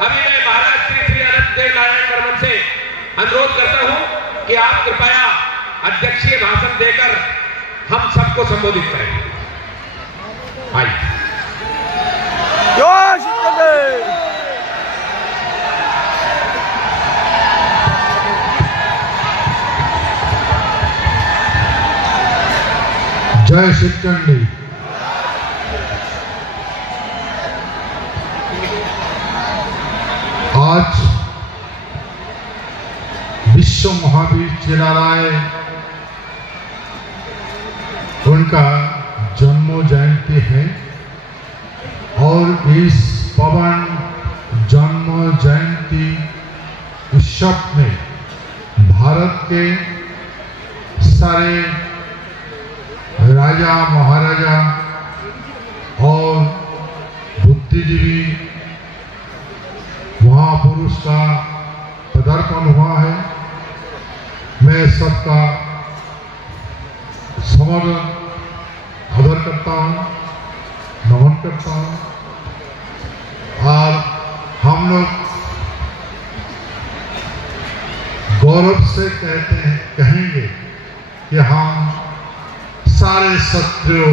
अभी मैं महाराज श्री श्री अनंत देव नारायण वर्मन से अनुरोध करता हूं कि आप कृपया अध्यक्षीय भाषण देकर हम सबको संबोधित करें। आइए। जय शिवचंडी। आज विश्व महावीर चिराराय उनका जन्म जयंती है और इस पवन जन्म जयंती उत्सव में भारत के सारे राजा महाराजा और बुद्धिजीवी महापुरुष का पदार्पण हुआ है। मैं सबका समर्पण आदर करता हूँ, नमन करता हूँ और हम लोग गौरव से कहेंगे कि हम सारे शत्रु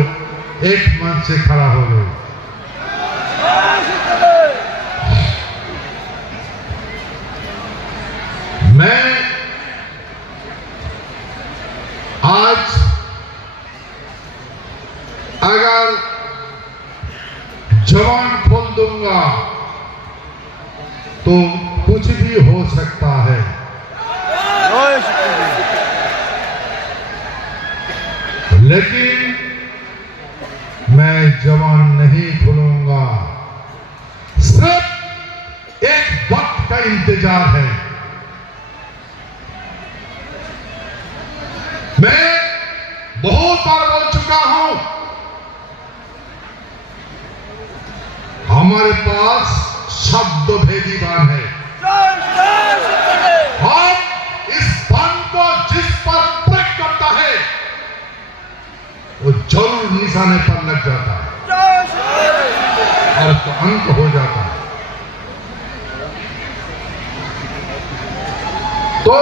एक मन से खड़ा हो गए। मैं आज अगर जवान खोल दूंगा तो कुछ भी हो सकता है, लेकिन मैं जवान नहीं खोलूंगा। सिर्फ एक वक्त का इंतजार है। मैं बहुत बार बोल चुका हूं, हमारे पास शब्द भेदी बाण है और इस बाण को जिस पर प्रयोग करता है वो जरूर निशाने पर लग जाता है और उसका अंत हो जाता है। तो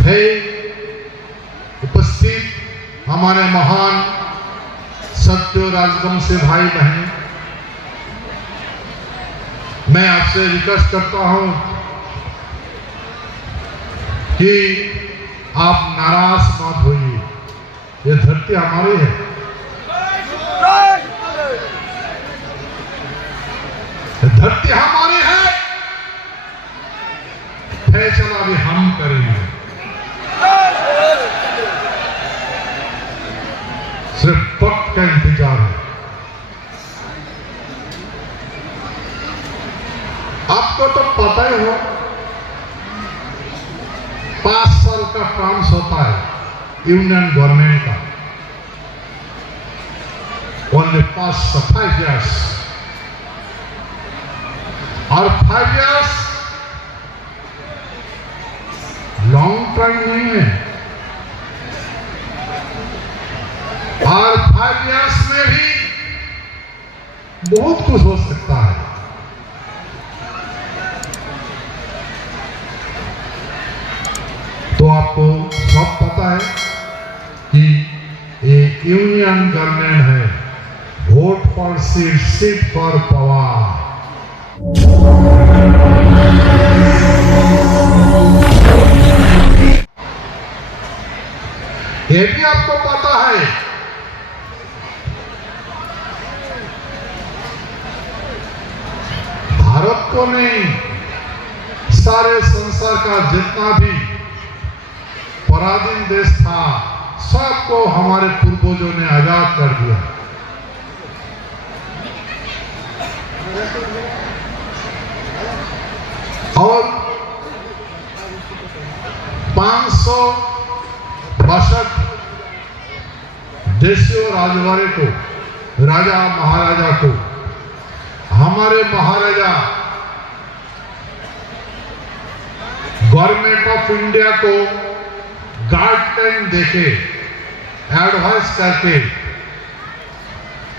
हे उपस्थित हमारे महान सत्य राजवंशी भाई बहन, मैं आपसे रिक्वेस्ट करता हूं कि आप नाराज मत होइए। ये धरती हमारी है, धरती हमारी है, फैसला भी हम करेंगे। सिर्फ वक्त का इंतजार है। आपको तो पता ही हो, 5 साल का टर्म्स होता है यूनियन गवर्नमेंट का, ओनली 5 years और 5 years लॉन्ग टाइम नहीं है और 5 years में भी बहुत कुछ हो सकता है। तो आपको सब पता है कि एक यूनियन गवर्नमेंट है, vote for seat, seat for power. ये भी आपको पता है भारत को नहीं, सारे संसार का जितना भी पराधीन देश था सबको हमारे पूर्वजों ने आजाद कर दिया। और 562 देशियों राजवाड़े को, राजा महाराजा को, हमारे महाराजा गवर्नमेंट ऑफ इंडिया को गाइडलाइन देके, एडवाइस करके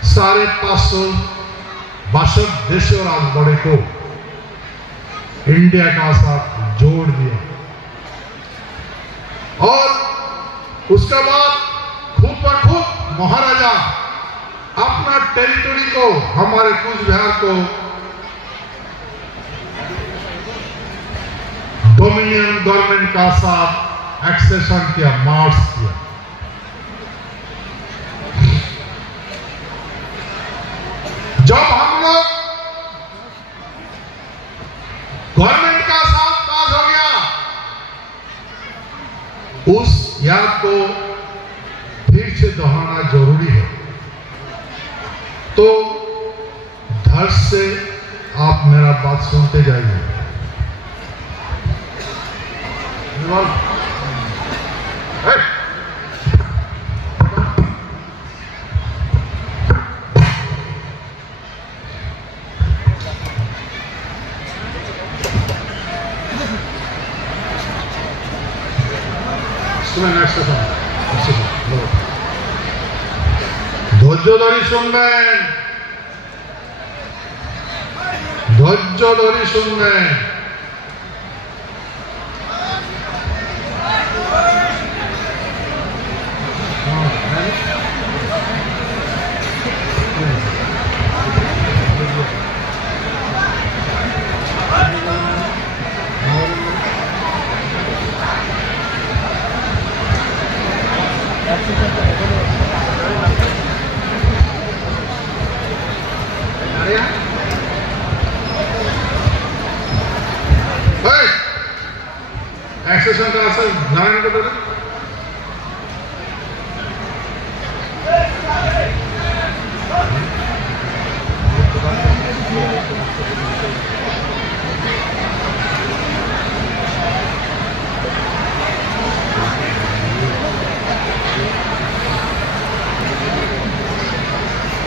550 बासठ देशों राजबड़े को इंडिया का साथ जोड़ दिया और उसके बाद खूब ब खूब महाराजा अपना टेरिटरी को, हमारे कूच बिहार को डोमिनियन गवर्नमेंट का साथ एक्सेशन किया, मार्च किया। जब हम लोग गवर्नमेंट का साथ पास हो गया, उस याद को फिर से दोहराना जरूरी है। तो धैर्य से आप मेरा बात सुनते जाइए। ধৈর্য ধরে শুনবেন, ধৈর্য ধরে শুনবেন। एक्सेशन का असर नारायण को बोले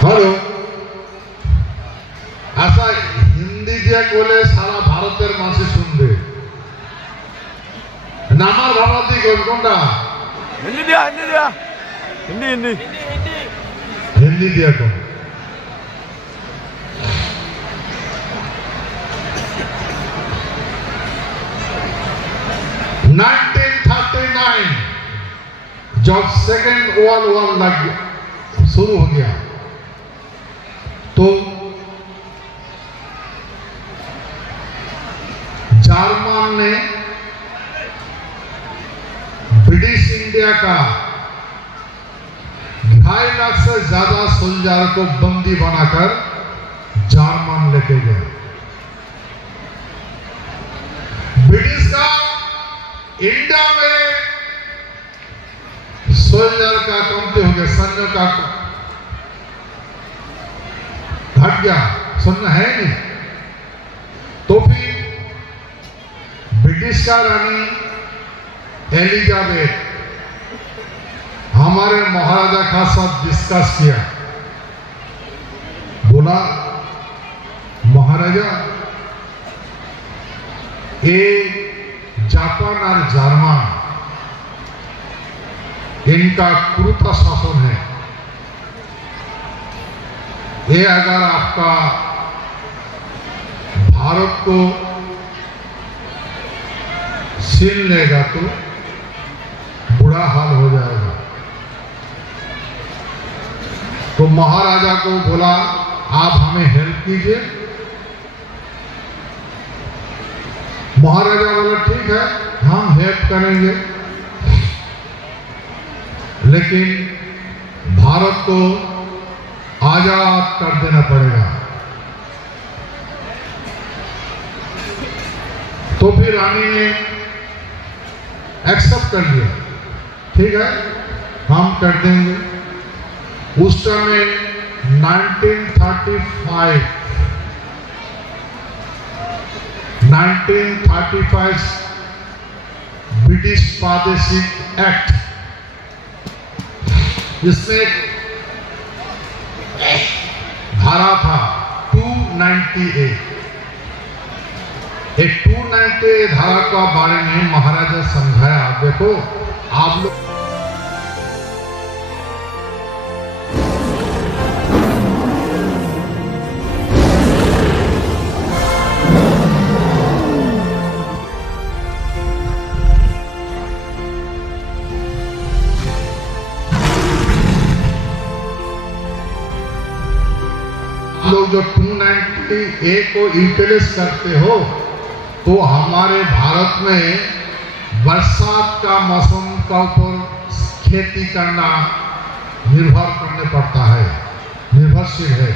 हेलो, ऐसा हिंदी दिया बोले सारा भारतेर मासे सुनबे नामार भावनाती कोनकोनटा हिंदी दिया हिंदी हिंदी हिंदी दिया को 1939 जब सेकेंड वर्ल्ड वॉर शुरू हो गया तो जर्मन ने ब्रिटिश इंडिया का 2.5 लाख से ज्यादा सोल्जर को बंदी बनाकर जर्मन लेके गए। ब्रिटिश का इंडिया में सोल्जर का कमते हो गया, सैन्य का घट गया, सैन्य है नहीं। तो फिर ब्रिटिश का रानी एलिजाबेथ हमारे महाराजा का साथ डिस्कस किया, बोला महाराजा ये जापान और जर्मन इनका क्रूरता शासन है, ये अगर आपका भारत को छीन लेगा तो बुरा हाल हो जाएगा। तो महाराजा को बोला आप हमें हेल्प कीजिए। महाराजा बोला ठीक है हम हेल्प करेंगे, लेकिन भारत को आजाद कर देना पड़ेगा। तो फिर रानी ने एक्सेप्ट कर लिया, ठीक है हम कर देंगे। उस समय 1935 ब्रिटिश प्रादेशिक एक्ट, इसमें एक धारा था 298। एक 298 धारा का बारे में महाराजा समझाया, देखो आप लोग लोग जो 290A को यूटिलाइज करते हो, तो हमारे भारत में बरसात का मौसम का ऊपर खेती करना निर्भर करने पड़ता है, निर्भरशील है।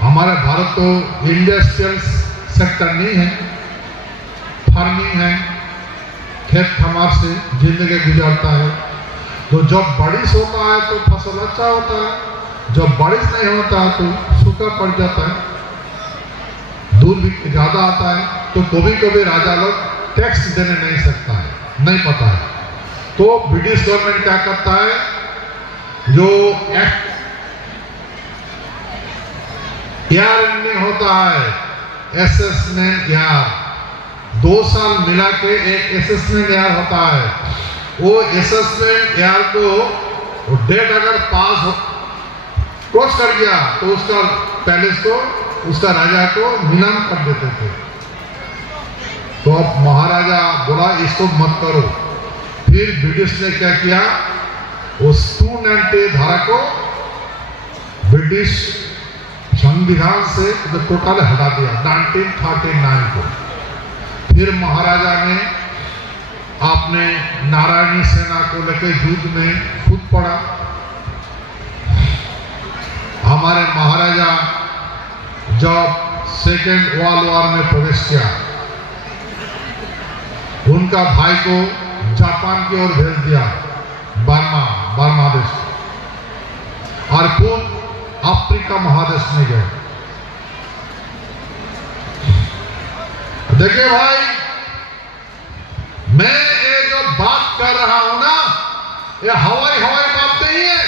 हमारे भारत तो इंडस्ट्रियल सेक्टर नहीं है, फार्मिंग है, खेत खमार से जिंदगी गुजारता है। तो जब बारिश होता है तो फसल अच्छा होता है, जब बारिश नहीं होता है तो सूखा पड़ जाता है, दूध भी ज्यादा आता है। तो कभी कभी राजा लोग टैक्स देने नहीं सकता है, नहीं पता है। तो ब्रिटिश गवर्नमेंट क्या करता है, जो यार एंडिंग होता है, असेसमेंट यार, 2 साल मिला के एक असेसमेंट यार होता है। वो असेसमेंट यार को डेट अगर पास हो क्रॉस कर गया तो उसका पैलेस को, उसका राजा को नीलाम कर देते थे। तो अब महाराजा बोला इसको मत करो। फिर ब्रिटिश ने क्या किया, उस 290 धारा को ब्रिटिश संविधान से टोटल हटा दिया 1939 को। फिर महाराजा ने अपने नारायणी सेना को लेकर युद्ध में कूद पड़ा। हमारे महाराजा जब सेकेंड वर्ल्ड वॉर में प्रवेश किया, उनका भाई को जापान की ओर भेज दिया, बर्मा देश, और खुद अफ्रीका महादेश में गए। देखिए भाई, मैं ये जो बात कर रहा हूं ना, ये हवाई बात नहीं है,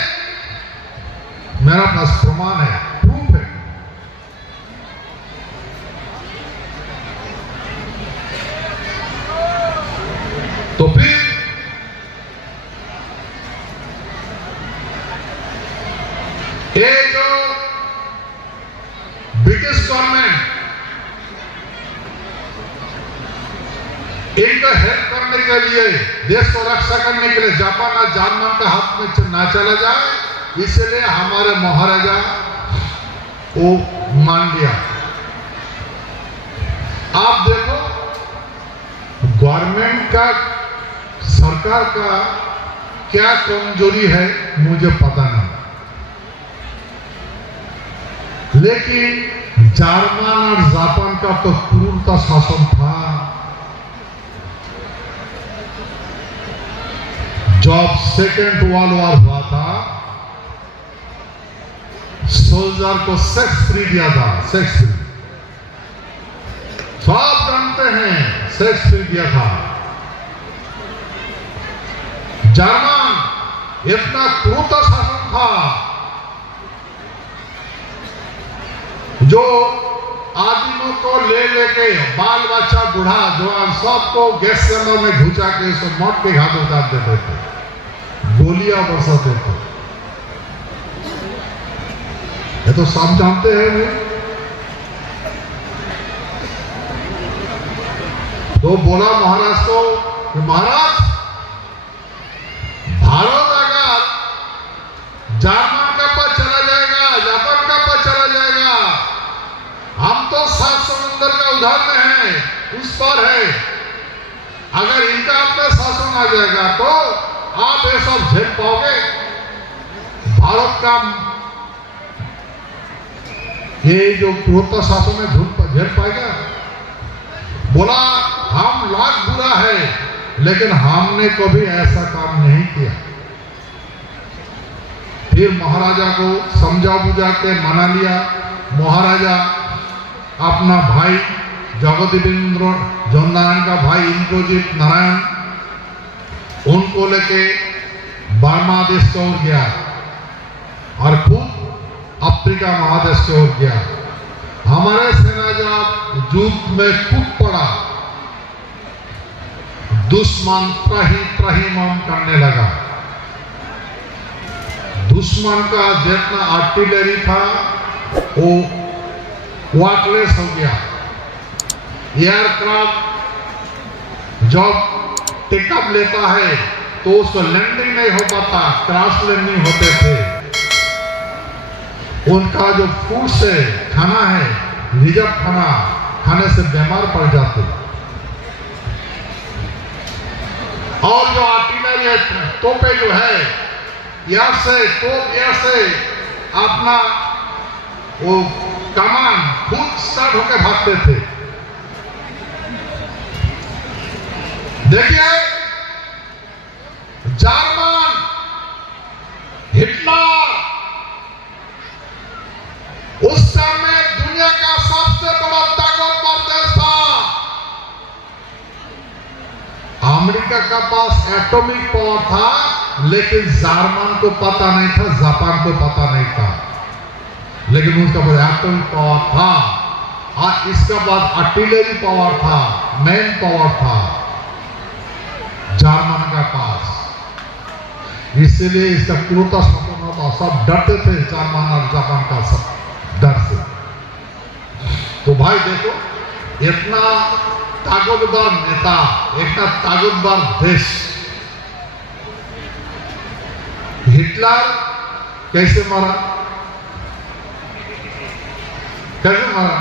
मेरा पास प्रमाण है, प्रूफ है। तो फिर ये जो ब्रिटिश गवर्नमेंट इनको हेल्प करने के लिए, देश को रक्षा करने के लिए जापान और जर्मन के हाथ में ना चला जाए, इसलिए हमारे महाराजा वो मान लिया। आप देखो, गवर्नमेंट का, सरकार का क्या कमजोरी है मुझे पता नहीं, लेकिन जर्मन और जापान का तो क्रूरता शासन था। जब सेकेंड वर्ल्ड वॉर हुआ था, सोल्जर को सेक्स फ्री दिया था, सेक्स फ्री, सब जानते हैं, सेक्स फ्री दिया था। जर्मन इतना क्रूरता शासन था, जो आदमियों को ले लेके, बाल बच्चा बूढ़ा जवान सबको गैस चैम्बर में घुसा के सब मौत के घाट उतार देते थे, गोलियां बरसाते थे। ये तो सब जानते हैं वे। तो बोला महाराज को, महाराज भारत अगर जर्मन का पास चला जाएगा, जापान का पास चला जाएगा, हम तो 7 समुद्र का उधार में हैं, उस पर है। अगर इनका अपना शासन आ जाएगा तो आप ये सब झेल पाओगे? भारत का ये जो क्रूरता शासन में झेल पाएगा? बोला हम लाख बुरा है, लेकिन हमने कभी ऐसा काम नहीं किया। फिर महाराजा को समझा बुझा के मना लिया। महाराजा अपना भाई जगदीपेंद्र जमनारायण का भाई इंद्रजीत नारायण, उनको लेके बर्मा देश की ओर गया और खुद अफ्रीका महादेश की ओर गया। हमारे सेना जब युद्ध में कूद पड़ा, दुश्मन त्राहिमाम करने लगा। दुश्मन का जितना आर्टिलरी था वो वाटलेस हो गया। एयरक्राफ्ट जब टेकअप लेता है तो उसको लैंडिंग नहीं हो पाता, क्रैश लैंडिंग होते थे। उनका जो फूड से खाना है, रिजर्व खाना खाने से बीमार पड़ जाते। और जो आर्टिलरी है, तोपे जो है, यहाँ से तोप यहाँ से अपना वो कमान खुद स्टार्ट होकर भागते थे। देखिए जर्मन, हिटलर उस समय दुनिया का सबसे बड़ा ताकतवर देश था। अमेरिका का पास एटॉमिक पावर था, लेकिन जर्मन को पता नहीं था, जापान को पता नहीं था, लेकिन उसका बाद एटॉमिक पावर था। और इसका बाद आर्टिलरी पावर था, मैन पावर था जर्मन का पास। इसलिए इसका क्रूरता स्वतंत्रता सब डरते थे, जर्मन और जापान का सब डर से। तो भाई देखो, इतना ताकतवर नेता, इतना ताकतवर देश, हिटलर कैसे मरा? कैसे मरा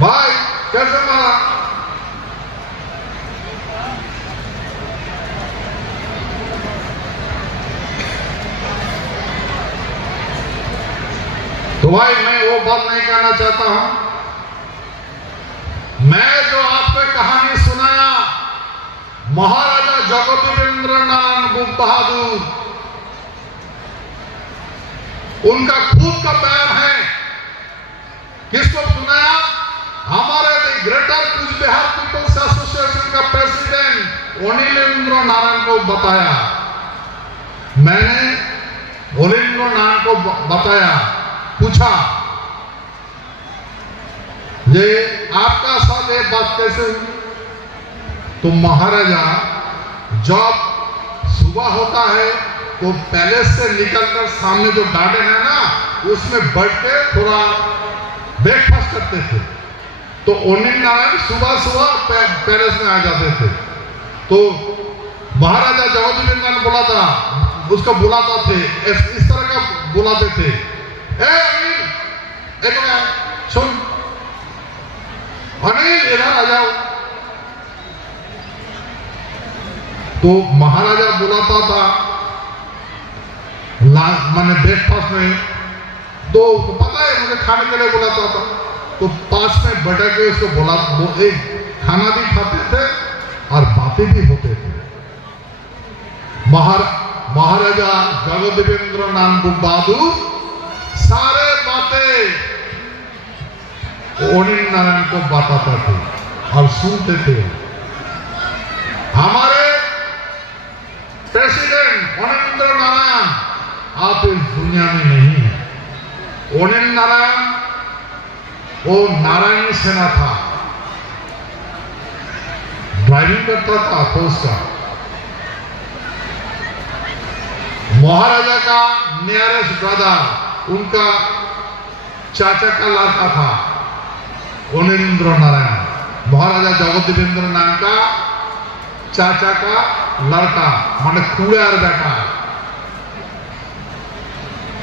भाई, कैसे मरा? तो भाई मैं वो बात नहीं कहना चाहता हूं। मैं जो आपको कहानी सुनाया, महाराजा जगदेवेंद्र नारायण बहादुर, उनका खुद का बयान है। किसको सुनाया? हमारे ग्रेटर कुछ बिहार पीपल्स एसोसिएशन का प्रेसिडेंट अनिलेंद्र नारायण को बताया। मैंने अनिलेंद्र नारायण को बताया, पूछा ये आपका साथ ये बात कैसे हुई? तो महाराजा जब सुबह होता है तो पैलेस से निकलकर सामने जो गार्डन है ना, उसमें बैठ के थोड़ा ब्रेकफास्ट करते थे। तो अनिल नारायण सुबह सुबह पैलेस में आ जाते थे। तो महाराजा जगदेवेंद्र नारायण बुलाता, उसको बुलाता थे, इस तरह का बुलाते थे, ए अनिल, एक मिनट सुन, अनिल इधर आ जाओ। तो महाराजा बुलाता था मैंने ब्रेकफास्ट में, तो पता है मुझे खाने के लिए बुलाता था। तो पास में बैठ के उसको बुला, खाना भी खाते थे और बातें भी होते थे। महाराजा जगदेवेंद्र नारायण बहादुर सारे बातें अनिल नारायण को बताते थे और सुनते थे। हमारे प्रेसिडेंट अनिलेंद्र नारायण आप इस दुनिया में नहीं है। अनिल नारायण वो नारायणी सेना था, ड्राइविंग करता था फौज का। महाराजा का नियरेस्ट ब्रदर, उनका चाचा का लड़का था अनिलेंद्र नारायण। महाराजा जगदेवेंद्र नारायण का चाचा का लड़का, माने कुड़ार बेटा।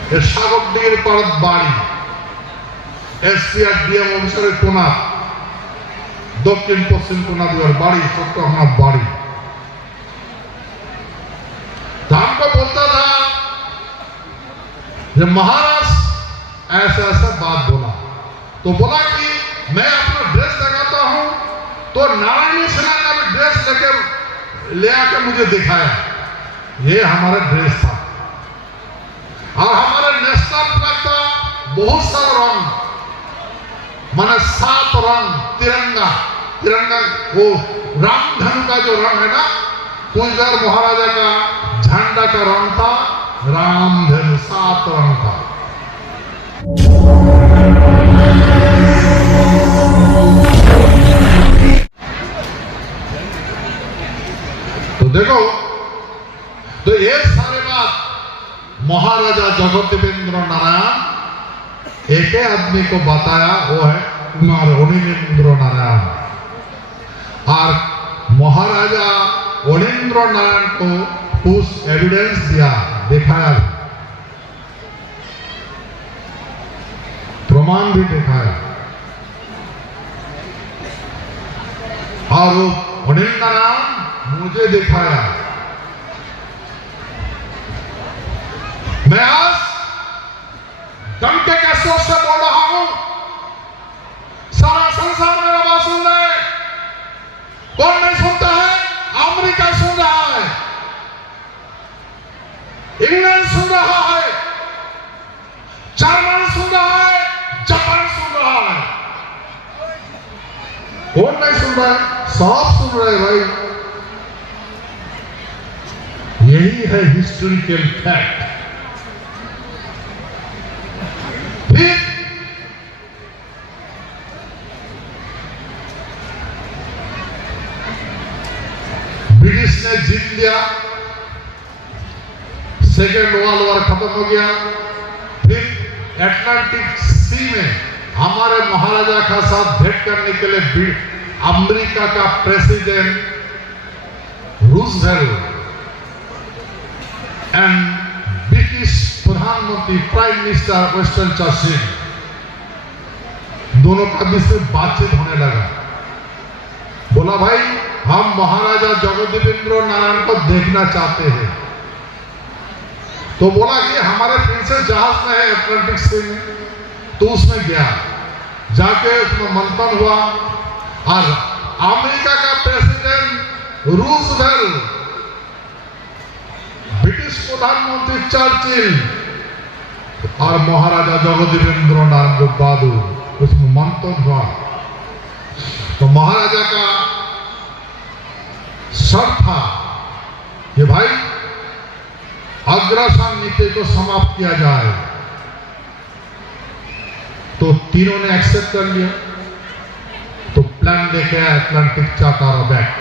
सागरदीर पाड़त बाड़ी, एसपीआर डीएम अफिसर कोना, दक्षिण पश्चिम कोना दिवार बाड़ी, सबको हमारा बाड़ी। धाम को बोलता था जब महाराज ऐसा ऐसा बात बोला, तो बोला कि मैं अपना ड्रेस लगाता हूं, तो नारायणी सेना का भी ड्रेस लेकर ले आकर मुझे दिखाया। ये हमारा ड्रेस था और हमारा नेशनल फ्लैग था, बहुत सारा रंग, माने 7 रंग तिरंगा। तिरंगा वो रामधनु का जो रंग है ना, कुंजर महाराजा का झंडा का रंग था रामधनु, 7 रंग था। तो देखो, तो ये सारे बात महाराजा जगदेवेंद्र नारायण एक आदमी को बताया, वो है कुमार अनिलेंद्र नारायण। और महाराजा अनिलेंद्र नारायण को कुछ एविडेंस दिया, दिखाया। प्रमाण भी दिखाया। और वो होर्डिंग का नाम मुझे दिखाया। मैं आज डंके के शोर से बोल रहा हूं, सारा संसार मेरा बात सुन रहे। कौन नहीं सुनता है? अमेरिका सुन रहा है, इंग्लैंड सुन रहा है, जर्मन सुन रहा है, जापान सुन रहा है। कौन नहीं सुन रहा है? सब सुन रहे भाई। यही है हिस्टोरिकल फैक्ट। फिर ब्रिटिश ने जीत लिया, सेकेंड वर्ल्ड वॉर खत्म हो गया। फिर अटलांटिक सी में हमारे महाराजा का साथ भेंट करने के लिए अमेरिका का प्रेसिडेंट रूजवेल्ट एंड ब्रिटिश प्रधानमंत्री प्राइम मिनिस्टर विंस्टन चर्चिल, दोनों का बीच में बातचीत होने लगा। बोला भाई हम महाराजा जगदेवेंद्र नारायण को देखना चाहते हैं। तो बोला कि हमारे प्रिंसेस जहाज में है अटलांटिक सी में। तो उसमें गया, जाके उसमें मंथन हुआ और अमेरिका का प्रेसिडेंट रूजवेल्ट, ब्रिटिश प्रधानमंत्री चर्चिल और महाराजा जगदेवेंद्र नारायण बहादुर उसमें मंथन हुआ। तो महाराजा का शर्त था कि भाई अग्रसन नीति को समाप्त किया जाए। तो तीनों ने एक्सेप्ट कर लिया। तो प्लान लेके आया Atlantic charter of act.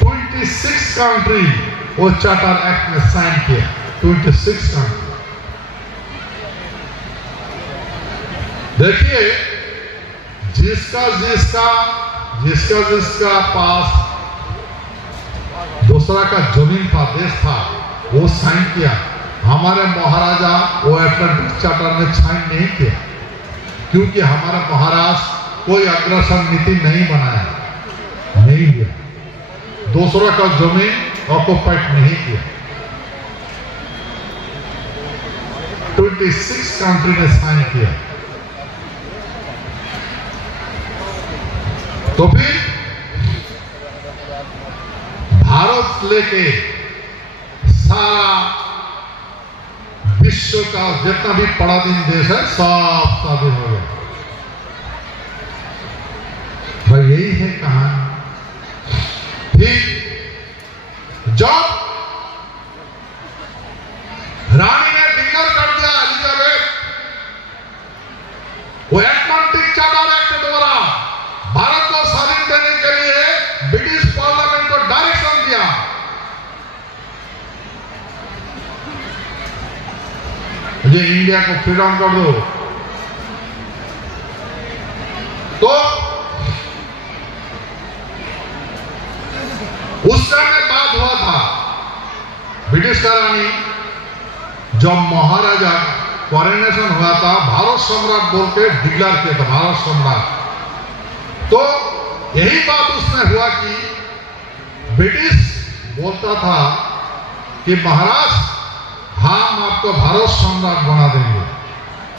26 country वो चार्टर एक्ट में साइन किया। 26 कंट्री। देखिए जिसका पास दूसरा का जमीन था, देश था, वो साइन किया। हमारे महाराजा वो अटलांटिक चार्टर में साइन नहीं किया, क्योंकि हमारा महाराज कोई अग्रसन नीति नहीं बनाया, नहीं लिया, दूसरा का जमीन ऑक्युपाइड नहीं किया। 26 कंट्री ने साइन किया। तो फिर भारत लेके सारा विश्व का जितना भी पराधीन देश है सब स्वाधीन हो गया। भाई यही है कहानी। फिर जब रानी ने डिक्लेयर कर दिया एलिजाबेथ, वो अटलांटिक चार्टर एक्ट द्वारा भारत को स्वाधीन देने के लिए ब्रिटिश पार्लियामेंट को डायरेक्शन दिया। ये इंडिया को फ्रीडम कर दो। तो उस समय बात हुआ था ब्रिटिश का रानी जब महाराजा कॉरोनेशन हुआ था, भारत सम्राट बोल के डिक्लेयर किया था, भारत सम्राट। तो यही बात उसमें हुआ कि ब्रिटिश बोलता था कि महाराज हम आपको भारत सम्राट बना देंगे,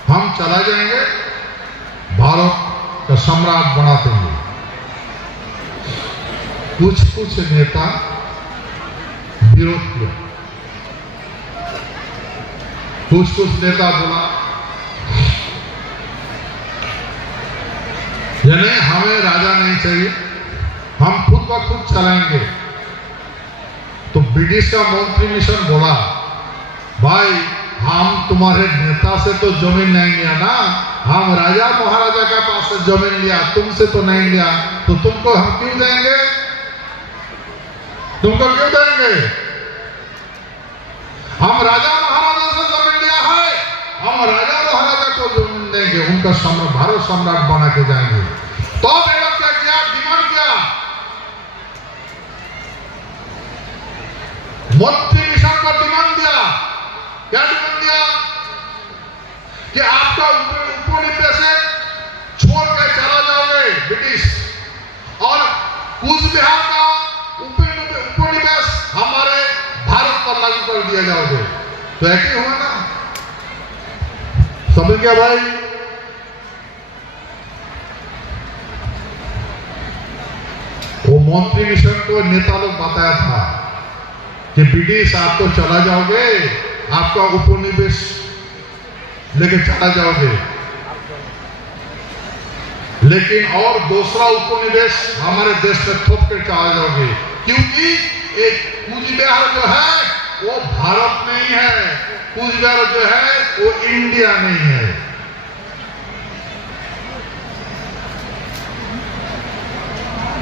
हम चला जाएंगे, भारत का सम्राट बना देंगे। कुछ नेता विरोध किया, कुछ नेता बोला यानी हमें राजा नहीं चाहिए, हम खुद ब खुद चलाएंगे। तो ब्रिटिश का मंत्री मिशन बोला भाई हम तुम्हारे नेता से तो जमीन नहीं लिया ना, हम राजा महाराजा के पास से जमीन लिया, तुमसे तो नहीं लिया, तो तुमको हम क्यों देंगे? तुमको क्यों देंगे? हम राजा महाराजा से जमीन लिया है, हम राजा महाराजा को जमीन देंगे, उनका भारत सम्राट बना के जाएंगे। तो मेरा क्या किया? डिमांड किया, मंत्री मिशन को डिमांड दिया। क्या डिमांड दिया? कि आपका उपनिवेश छोड़ के चला जाओगे ब्रिटिश, और कूच बिहार का उपनिवेश हमारे भारत पर लागू कर दिया जाओगे, तो ऐसे हुआ ना। समझ गया भाई? वो मंत्री मिशन को नेता लोग बताया था कि ब्रिटिश आप तो चला जाओगे, आपका उपनिवेश लेके चला जाओगे, लेकिन और दूसरा उपनिवेश हमारे देश में थोप कर चला जाओगे, क्योंकि एक कूच बिहार जो है वो भारत नहीं है, कूच बिहार जो है वो इंडिया नहीं है।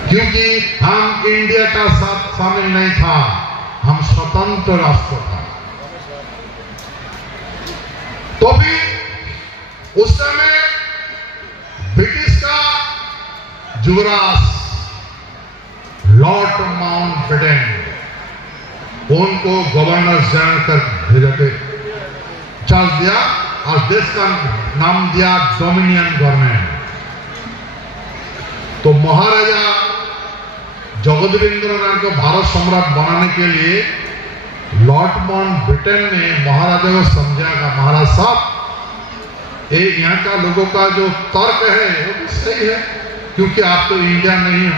क्योंकि हम इंडिया का साथ शामिल नहीं था, हम स्वतंत्र राष्ट्र था। तो भी उस समय ब्रिटिश का युवराज लॉर्ड माउंटबेटन, उनको गवर्नर जनरल कर भेजा के चार्ज दिया और देश का नाम दिया डोमिनियन गवर्नमेंट। तो महाराजा जगदेवेंद्रनाथ को भारत सम्राट बनाने के लिए लॉर्ड माउंटबेटन ने महाराजा को समझाया, महाराज साहब यहाँ का लोगों का जो तर्क है वो भी सही है, क्योंकि आप तो इंडिया नहीं हो,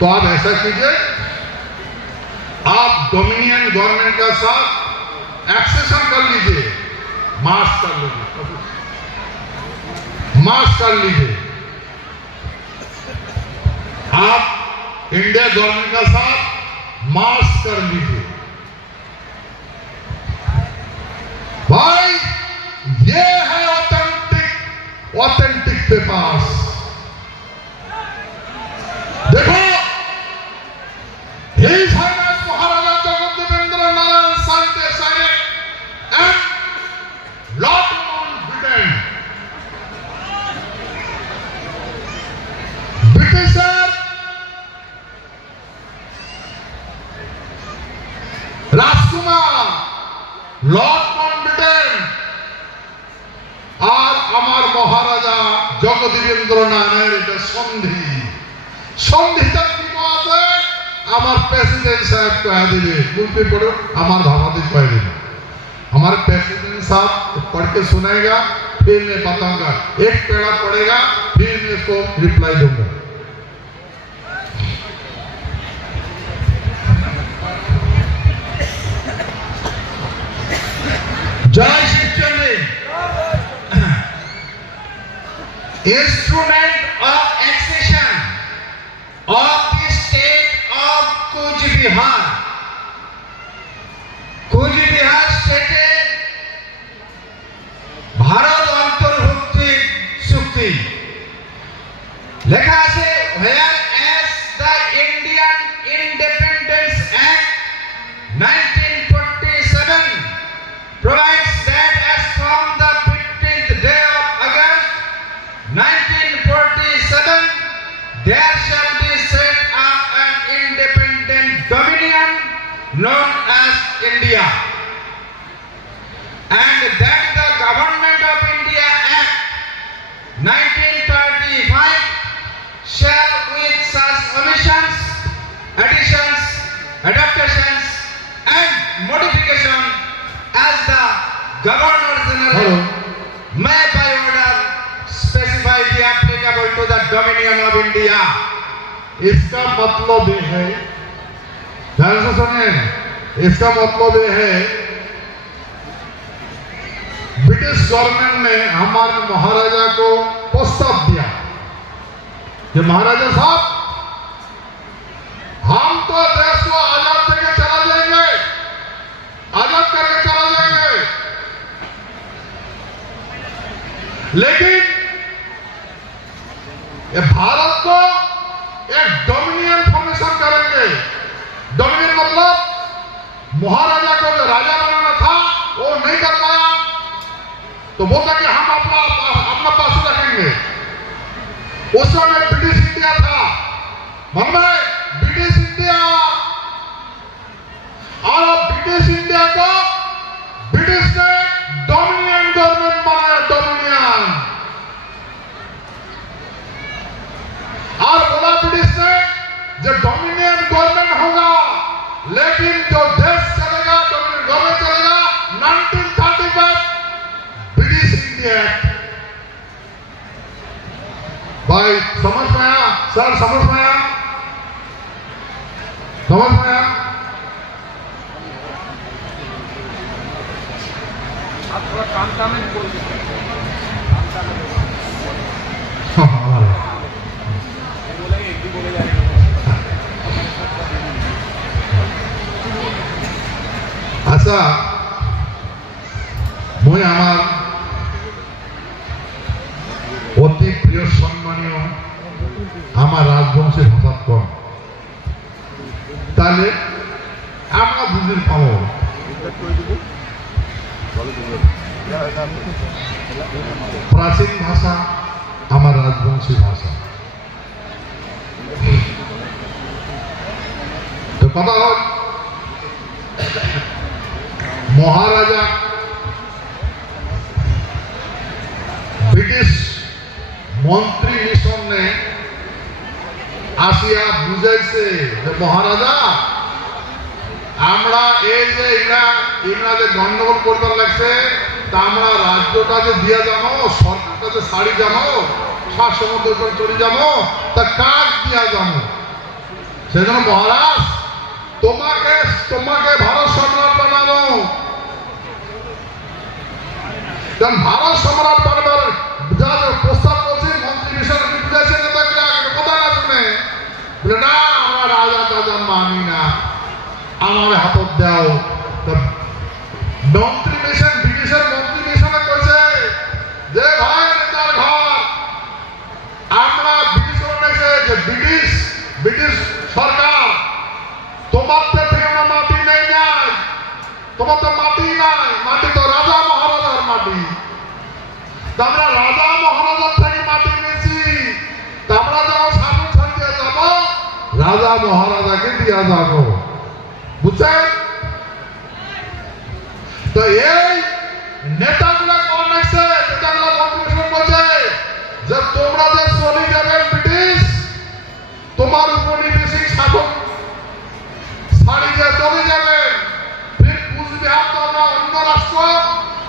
तो आप ऐसा कीजिए, आप डोमिनियन गवर्नमेंट का साथ एक्सेशन कर लीजिए, मार्च कर लीजिए, मार्च कर लीजिए, आप इंडिया गवर्नमेंट का साथ मार्च कर लीजिए। भाई ये है ऑथेंटिक पेपर्स। देखो, His Highness Maharaja Jagadevendranath Narayan Sahib and Lord Mountbatten, Britisher Rajkumar Lord Mountbatten और আমার মহারাজা জগদেবেন্দ্রনাথের এটা সন্ধিটা কি আছে আমার প্রেসিডেন্ট साहब कह दिए, बोलते पढ़ो हमार भावादी कह दिए, हमारे प्रेसिडेंट साहब पढ़ के सुनाएगा, फिर मैं बताऊंगा, एक पेड़ा पड़ेगा, फिर मैं इसको रिप्लाई दूंगा। जय श्री चंद्र। Instrument of accession of the state of Cooch Behar. Cooch Behar state Bharat অন্তর্ভুক্তি চুক্তি লেখা আছে, whereas the Indian Independence Act 1947 provides that as from the 15th day of August 1947 there shall be set up an independent dominion known as India, and that the Government of India Act 1935 shall with such omissions, additions, adaptations and modification as the Governor General may by order specify be applicable to the Dominion of India. इसका मतलब ये है, ध्यान से सुनिए, इसका मतलब ये है ब्रिटिश गवर्नमेंट ने हमारे महाराजा को प्रस्ताव दिया कि महाराजा साहब हम तो देश को आजाद करके चला जाएंगे, आजाद करके चला जाएंगे, लेकिन ये भारत को एक डोमिनियन फॉर्मेशन करेंगे। डोमिनियन मतलब महाराजा को जो राजा बनाना था वो नहीं कर पाया, तो बोला कि हम अपना पास रखेंगे। उस समय ब्रिटिश इंडिया था, मन में ब्रिटिश इंडिया, और ब्रिटिश इंडिया को ब्रिटिश ने डोमिनियन गवर्नमेंट सर समझ में आया? समझ में आया? आप थोड़ा काम में बोल दीजिए। আচ্ছা মই আমার অতি প্রিয় সম্মানীয় আমার রাজবংশী ভাষা কম তাহলে আমরা বুঝির পাবো প্রাচীন ভাষা আমার রাজবংশী ভাষা তো কথা হল মহারাজা ব্রিটিশ মন্ত্রী মিশনে আসিয়া বুঝাইছে যে মহারাজা আমরা এই যে ইংরাজের গন্ডগোল করবার লাগছে তা আমরা রাজ্যটা যে দিয়ে যাবো সরকারটা যে ছাড়ি যাবো সাত সমুদ্র চলে যাবো তা কাজ দিয়া যাবো সেজন্য মহারাজ তোমাকে ভারত সম্রাট বানাবো কারণ ভারত সম্রাট বানাবার যা প্রস্তাব করছি মন্ত্রী মিশন বুঝাইছে কথা না শুনে বলে না আমরা রাজা টাজা মানি না আমার হাতত দাও মন্ত্রী মিশন ব্রিটিশের মন্ত্রী মিশনে কইছে যে ভাই নেতার ঘর আমরা ব্রিটিশ বলেছে যে ব্রিটিশ সরকার তোমার থেকে আমরা মাটি নেই নাই তোমার তো মাটি নাই মাটি তো রাজা মহারাজার মাটি আমরা রাজা মহারাজার থেকে মাটি নিয়েছি আমরা যখন শাসন ছাড়িয়ে যাব রাজা মহারাজাকে দিয়া যাব বুঝছেন তো এই নেতাগুলা কোন আছে নেতাগুলা মন্ত্রী বলছে যে তোমরা যে চলে যাবেন ব্রিটিশ তোমার উপনিবেশিক শাসন ছাড়ি দিয়ে চলে যাবেন ফির কুচবিহার তো আমরা অন্য রাষ্ট্র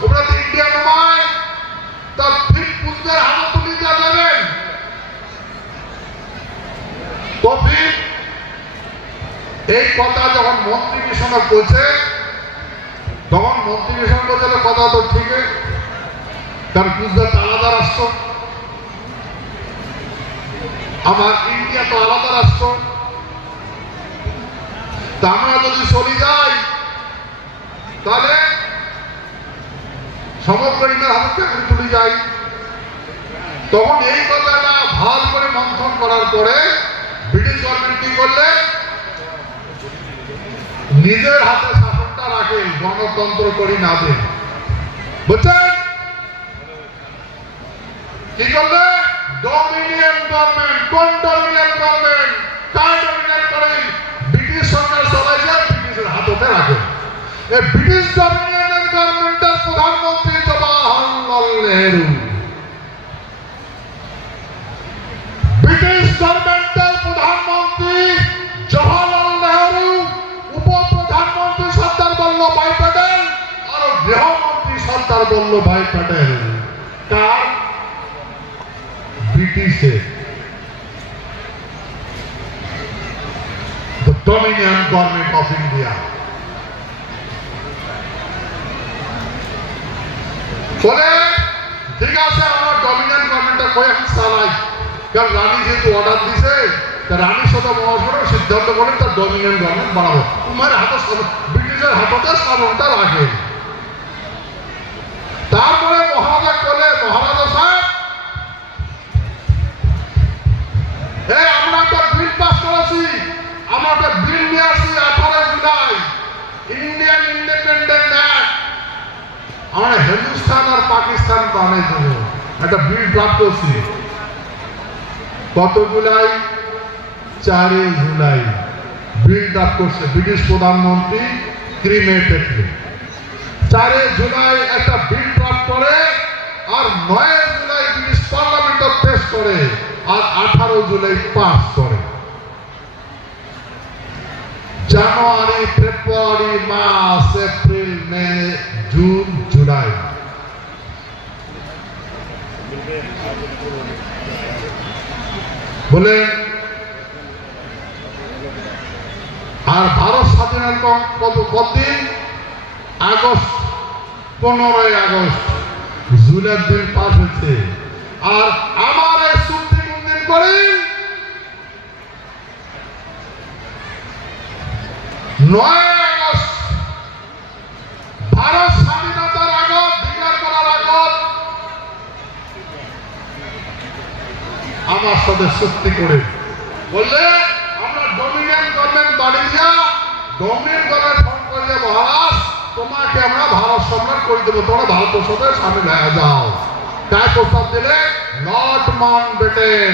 ওরা তো ইন্ডিয়া নয় তা ফির কুচবিহার হাতে তুলে দিয়ে যাবেন তো ফির এই কথা যখন মন্ত্রী মিশনে বলছে তখন মন্ত্রী মিশন বলছে কথা তো ঠিক কারণ কুচবিহার তো আলাদা রাষ্ট্র আমার ইন্ডিয়া তো আলাদা রাষ্ট্র তা আমরা যদি চলে যাই তাহলে সমগ্র ইন্ডিয়ার হাতে চাকরি তুলে যাই তখন এই কথাটা ভাল করে মন্থন করার পরে ব্রিটিশ গভর্নমেন্ট কি করলে নিজের হাতে শাসনটা রাখে গণতন্ত্র করি না দেন বুঝছেন কি করলে ডমিনিয়ন গভর্নমেন্ট কোন ডমিনিয়ন গভর্নমেন্ট কার ডমিনিয়ন করে ব্রিটিশ সরকার চালাইছে ব্রিটিশের হাততে রাখে এই ব্রিটিশ ডমিনিয়ন গভর্নমেন্টের প্রধানমন্ত্রী জওয়াহরলাল নেহরু ব্রিটিশ গভর্নমেন্টের প্রধানমন্ত্রী জওয়াহরলাল নেহরু উপপ্রধানমন্ত্রী সর্দার বল্লভভাই প্যাটেল আর গৃহমন্ত্রী সর্দার বল্লভভাই প্যাটেল কার ব্রিটিশের the dominant government of India বলে ঠিক আছে আমরা ডমিনেন্ট গভর্নমেন্টটা কয়ে এখন চালাই কারণ রানী যেহেতু অর্ডার দিছে তা রানীর সাথে মহাসড়ক সিদ্ধান্ত করেন তার ডমিনেন্ট গভর্নমেন্ট বানাবো তোমার হাতে ব্রিটিশের হাততে শাসনটা রাখে তারপরে মহারাজা বলে মহারাজা সাহেব আমরা একটা বিল পাস করেছি আমরা একটা বিল নিয়ে আসি 18 জুলাই ইন্ডিয়ান ইন্ডিপেন্ডেন্ট অ্যাক্ট আমরা হিন্দুস্তান আর পাকিস্তান বানিয়ে দেব একটা বিল ড্রাফট করছি কত জুলাই 4 জুলাই বিল ড্রাফট করছে ব্রিটিশ প্রধানমন্ত্রী ক্রিমেটেডলি 4 জুলাই একটা বিল ড্রাফট করে আর 9 জুলাই ব্রিটিশ পার্লামেন্টে পেশ করে আর 18 জুলাই পাস করে জানুয়ারি ফেব্রুয়ারি মার্চ এপ্রিল মে জুন জুলাই বলেন আর ভারত স্বাধীনের কতদিন? আগস্ট, 15ই আগস্ট জুলাইয়ের দিন পাস হয়েছে। আর আমার এই চুক্তি কোন দিন করেন? 9 আগস্ট ভারত স্বাধীনতার আগত, ডিক্লার করার আগত আমার সাথে চুক্তি করে বললে আমরা ডোমিনিয়ন গভর্নমেন্ট বাড়ি দিয়া ডোমিনিয়ন গভর্নমেন্ট ফোন করে মহারাজ তোমাকে আমরা ভারত সম্রাট করে দেবো, তোমরা ভারতের সাথে সামিল হয়ে যাও। তাই প্রস্তাব দিলে লর্ড মাউন্টব্যাটেন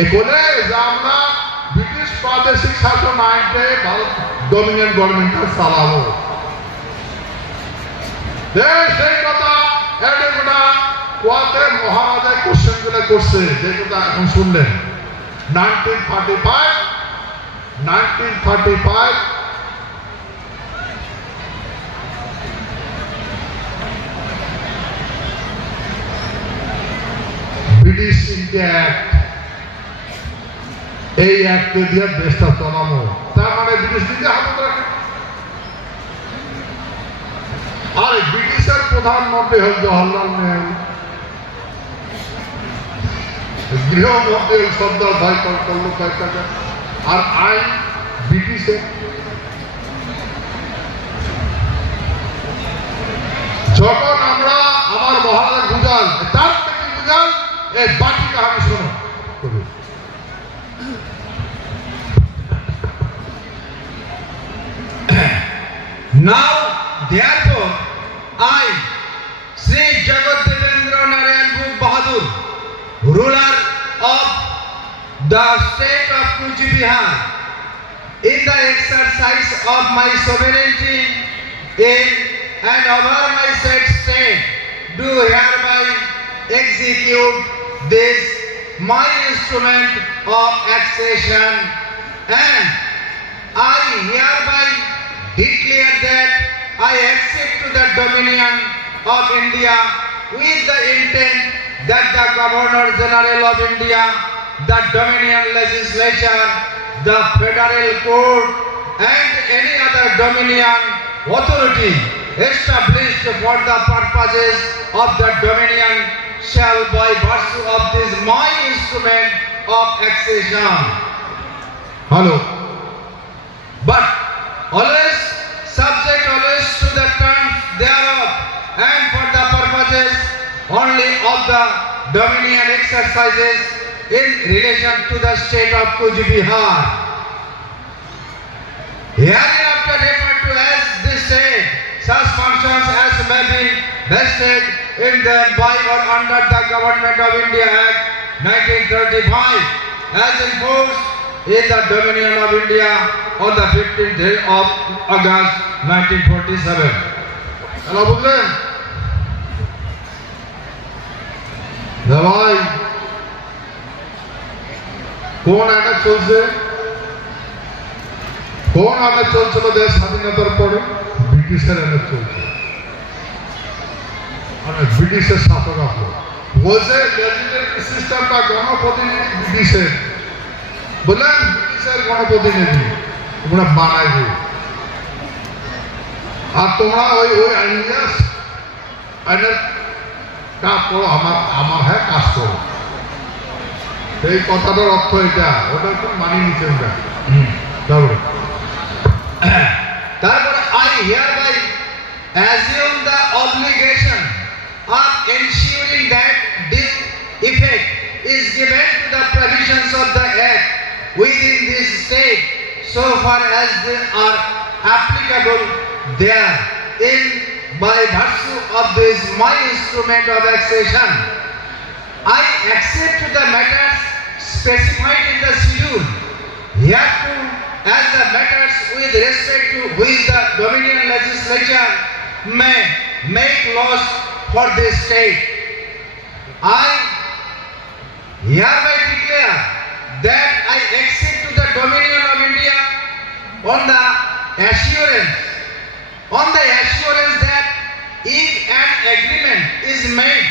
এ বলে যে আমরা ব্রিটিশ প্রাদেশিক শাসন আইনকে ভারত ডোমিনিয়ন গভর্নমেন্টকে চালাবো। সেই কথা একটা কোয়াতে মহারাজা কোশ্চেন গুলো করছে, যে কথা এখন শুনলেন। 1935 ব্রিটিশ ইন্ডিয়া অ্যাক্ট, এই অ্যাক্টে দিয়ে দেশটা চালানো। তার মানে ব্রিটিশ ইন্ডিয়া হাতে রাখে। আর ব্রিটিশের প্রধানমন্ত্রী হল জওহরলাল নেহরু, গৃহমন্ত্রী সর্দার ভাই বল্লভভাই প্যাটেল, আর আইন ব্রিটিশের। যখন আমরা আমার মহারাজা গুজাল, তার থেকে গুজাল এই বাকি কাহানি শোনো। Now, therefore, I, Sri Jagat Devendra Narayan Bhop Bahadur, ruler of the state of Kuch Bihar, in the exercise of my sovereignty in and over my said state, do hereby execute this my instrument of accession, and I hereby declare that I accept to the dominion of India with the intent that the Governor General of India, the Dominion Legislature, the Federal Court, and any other Dominion authority established for the purposes of the Dominion shall by virtue of this my instrument of accession. Hello. But always subject always to the terms thereof and for the purposes only of the dominion exercises in relation to the state of Kuch Bihar. Hereinafter referred to as this state, such functions as may be vested in them by or under the Government of India Act 1935 as enforced in the Dominion of India on the 15th day of August 1947. Hello, বুঝলেন? ভাই কোন আইনে চলছে? কোন আইনে চলছিল দেশ স্বাধীনতার পরে? ব্রিটিশের আইনে চলছে। মানে ব্রিটিশের শাসক আসলো বলছে লেজিসলেটিভ সিস্টেমটা গণপ্রতিনিধি ব্রিটিশের, বললেন ব্রিটিশের গণপ্রতিনিধি তোমরা বানাই দিও, আর তোমরা ওই আইনের কাজ করো, আমার হ্যাঁ কাজ করো। এই কথাটার অর্থ এটা, ওটা একটু মানিয়ে নিচ্ছেন ওটা। তারপরে I hereby assume the obligation of ensuring that due effect is given to the provisions of the Act within this state so far as they are applicable there in by virtue of this my instrument of accession. I accept the matters specified in the schedule hereto as the matters with respect to which the Dominion Legislature may make laws for this state. I hereby declare that I accede to the Dominion of India on the assurance that if an agreement is made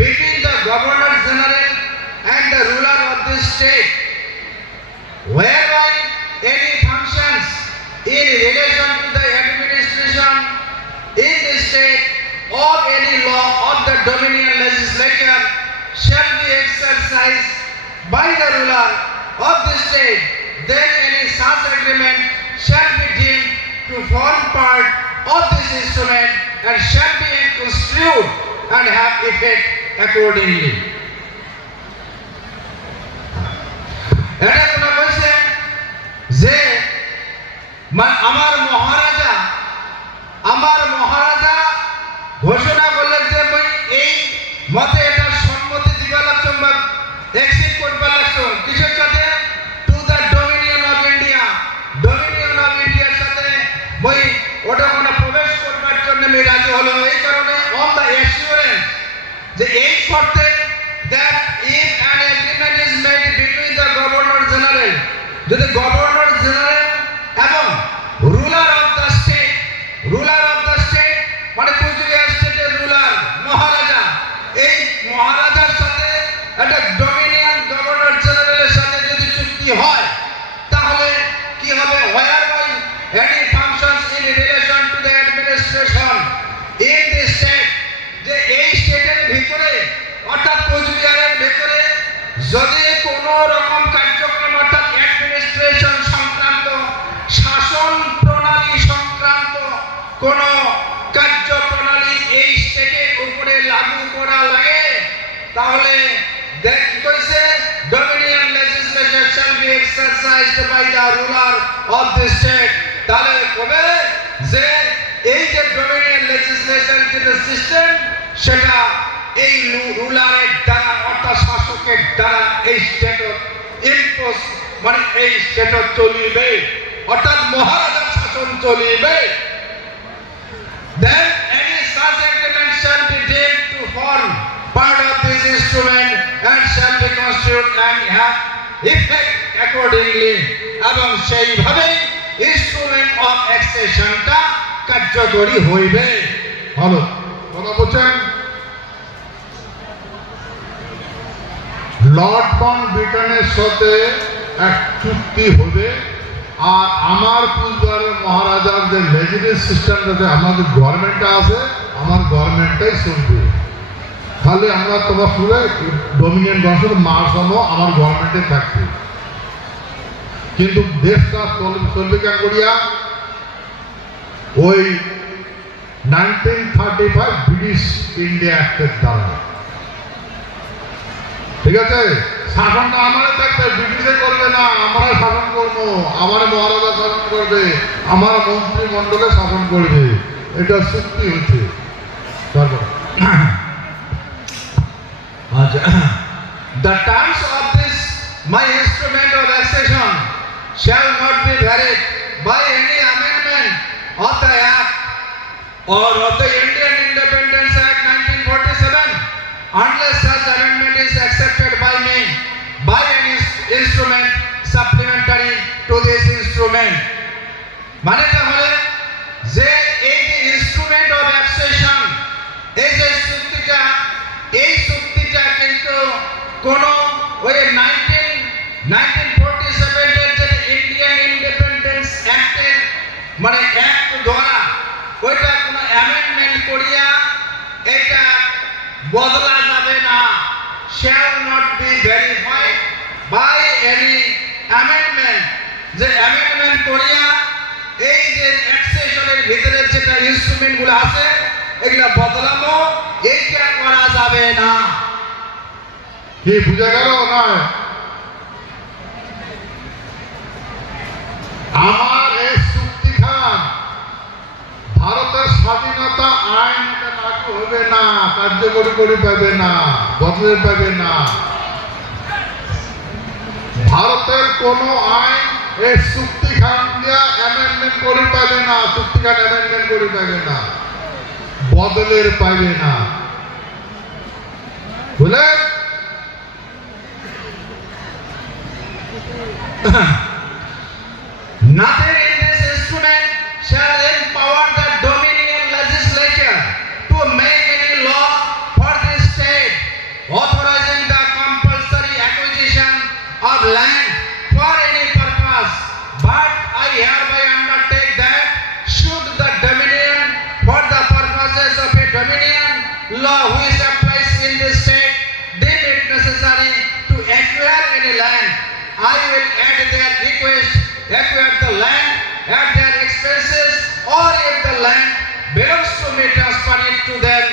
between the Governor General and the ruler of this state, whereby any functions in relation to the administration in the state of any law of the dominion legislature shall be exercised by the ruler of the state, then any such agreement shall be deemed to form part of this instrument and shall be construed and have effect accordingly. এটা কোন বলছে যে আমার মহারাজা ঘোষণা করলেন যে মই এই মতে এটা সম্মতি দিবা লাগছম বা এক্সিট করবা লাগছম কিসের সাথে টু দ্য ডমিনিয়ন অফ ইন্ডিয়ার সাথে মই ওটা কোনো প্রবেশ করবার জন্য আমি রাজি হলাম। এই কারণে অন দ্য অ্যাসিওরেন্স যে এই শর্তে that if an agreement is made between the governor general, যদি গভর্নর জেনারেল এবং রুলার অফ দ্য স্টেট মানে কুচবিহার স্টেটের রুলার মহারাজা, এই মহারাজার সাথে একটা ডমিনিয়ন গভর্নর জেনারেলের সাথে যদি চুক্তি হয় তাহলে কি হবে? whereby any functions in relation to the administration in the state, যে এই স্টেটের ভিতরে অর্থাৎ কোচবিহারের ভিতরে যদি কোনো রকম কার্যক্রম অর্থাৎ অ্যাডমিনিস্ট্রেশন সংক্রান্ত শাসন প্রণালী সংক্রান্ত কোন কার্যপ্রণালী এই স্টেটের উপরে লাগু করা লাগে তাহলে কইছে dominion legislation shall be exercised by the ruler of the state. তাহলে কবে যে এই যে ডমিনিয়ন লেজিসলেশন যে সিস্টেম সেটা এই রুলারের দ্বারা অর্থাৎ শাসকের দ্বারা এই স্টেটত ইম্পোজ মানে এই স্টেটত চলিবে অর্থাৎ মহারাজার শাসন চলিবে। Then any such agreement shall be deemed to form part of this instrument and shall be constituted and have effect accordingly, এবং সেইভাবে ইনস্ট্রুমেন্ট অফ অ্যাক্সেশনটা কার্যকরী হইবে। ভালো কথা বলছেন। লর্ড মাউন্টব্যাটেনের সাথে এক চুক্তি হবে আর আমার কুচবিহারের মহারাজার যে লেজিসলেটিভ সিস্টেমটাতে আমাদের গভর্নমেন্টটা আছে আমার গভর্নমেন্টটাই চলবে। তাহলে আমরা তোমার শুনে ডমিনিয়ন গভর্নমেন্ট মার্শালও আমার গভর্নমেন্টে থাকবে, কিন্তু দেশটা চলবে কেন করিয়া? ওই 1935 ব্রিটিশ ইন্ডিয়া অ্যাক্টের দ্বারা। ঠিক আছে, শাসনটা আমারে থাকবে, ব্রিটিশে করবে না, আমরা শাসন করবো, আমার মহারাজা শাসন করবে, আমার মন্ত্রিমণ্ডলে শাসন করবে, এটা চুক্তি হচ্ছে। The terms of this my instrument of accession shall not be varied by any amendment of the Act or of the Indian Independence Act 1947 unless such amendment is accepted by me by any instrument supplementary to this instrument. মানে তাহলে যে এই যে instrument of accession এই যে চুক্তিটা কিন্তু কোন ওই 1947 এর যে ইন্ডিয়ান ইন্ডিপেন্ডেন্স অ্যাক্টের মানে অ্যাক্ট দ্বারা ওইটা কোনো অ্যামেন্ডমেন্ট করিয়া এটা বদলা যাবে না। shall not be verified by any amendment, যে অ্যামেন্ডমেন্ট করিয়া এই যে অ্যাক্সেশনের ভিতরে যেটা ইনস্ট্রুমেন্ট গুলো আছে এগুলা বদলানো এইটা করা যাবে না। কি বুঝা গেল? নয়, আমার এই চুক্তি খান ভারতের স্বাধীনতা আইন এটা লাগু হবে না, কার্যকরী করে পাবে না, বদলে পাবে না। ভারতের কোন আইন এই চুক্তি খান দিয়া অ্যামেন্ডমেন্ট করে পাবে না, চুক্তি খান অ্যামেন্ডমেন্ট করে পাবে না, বদলের পাবে না। বুঝলেন? Nothing in this instrument shall empower the Dominion legislature to make any law for the state authorizing the compulsory acquisition of land for any purpose, but I hereby undertake any land, I will at their request acquire the land at their expenses, or if the land belongs to me, transfer it to them,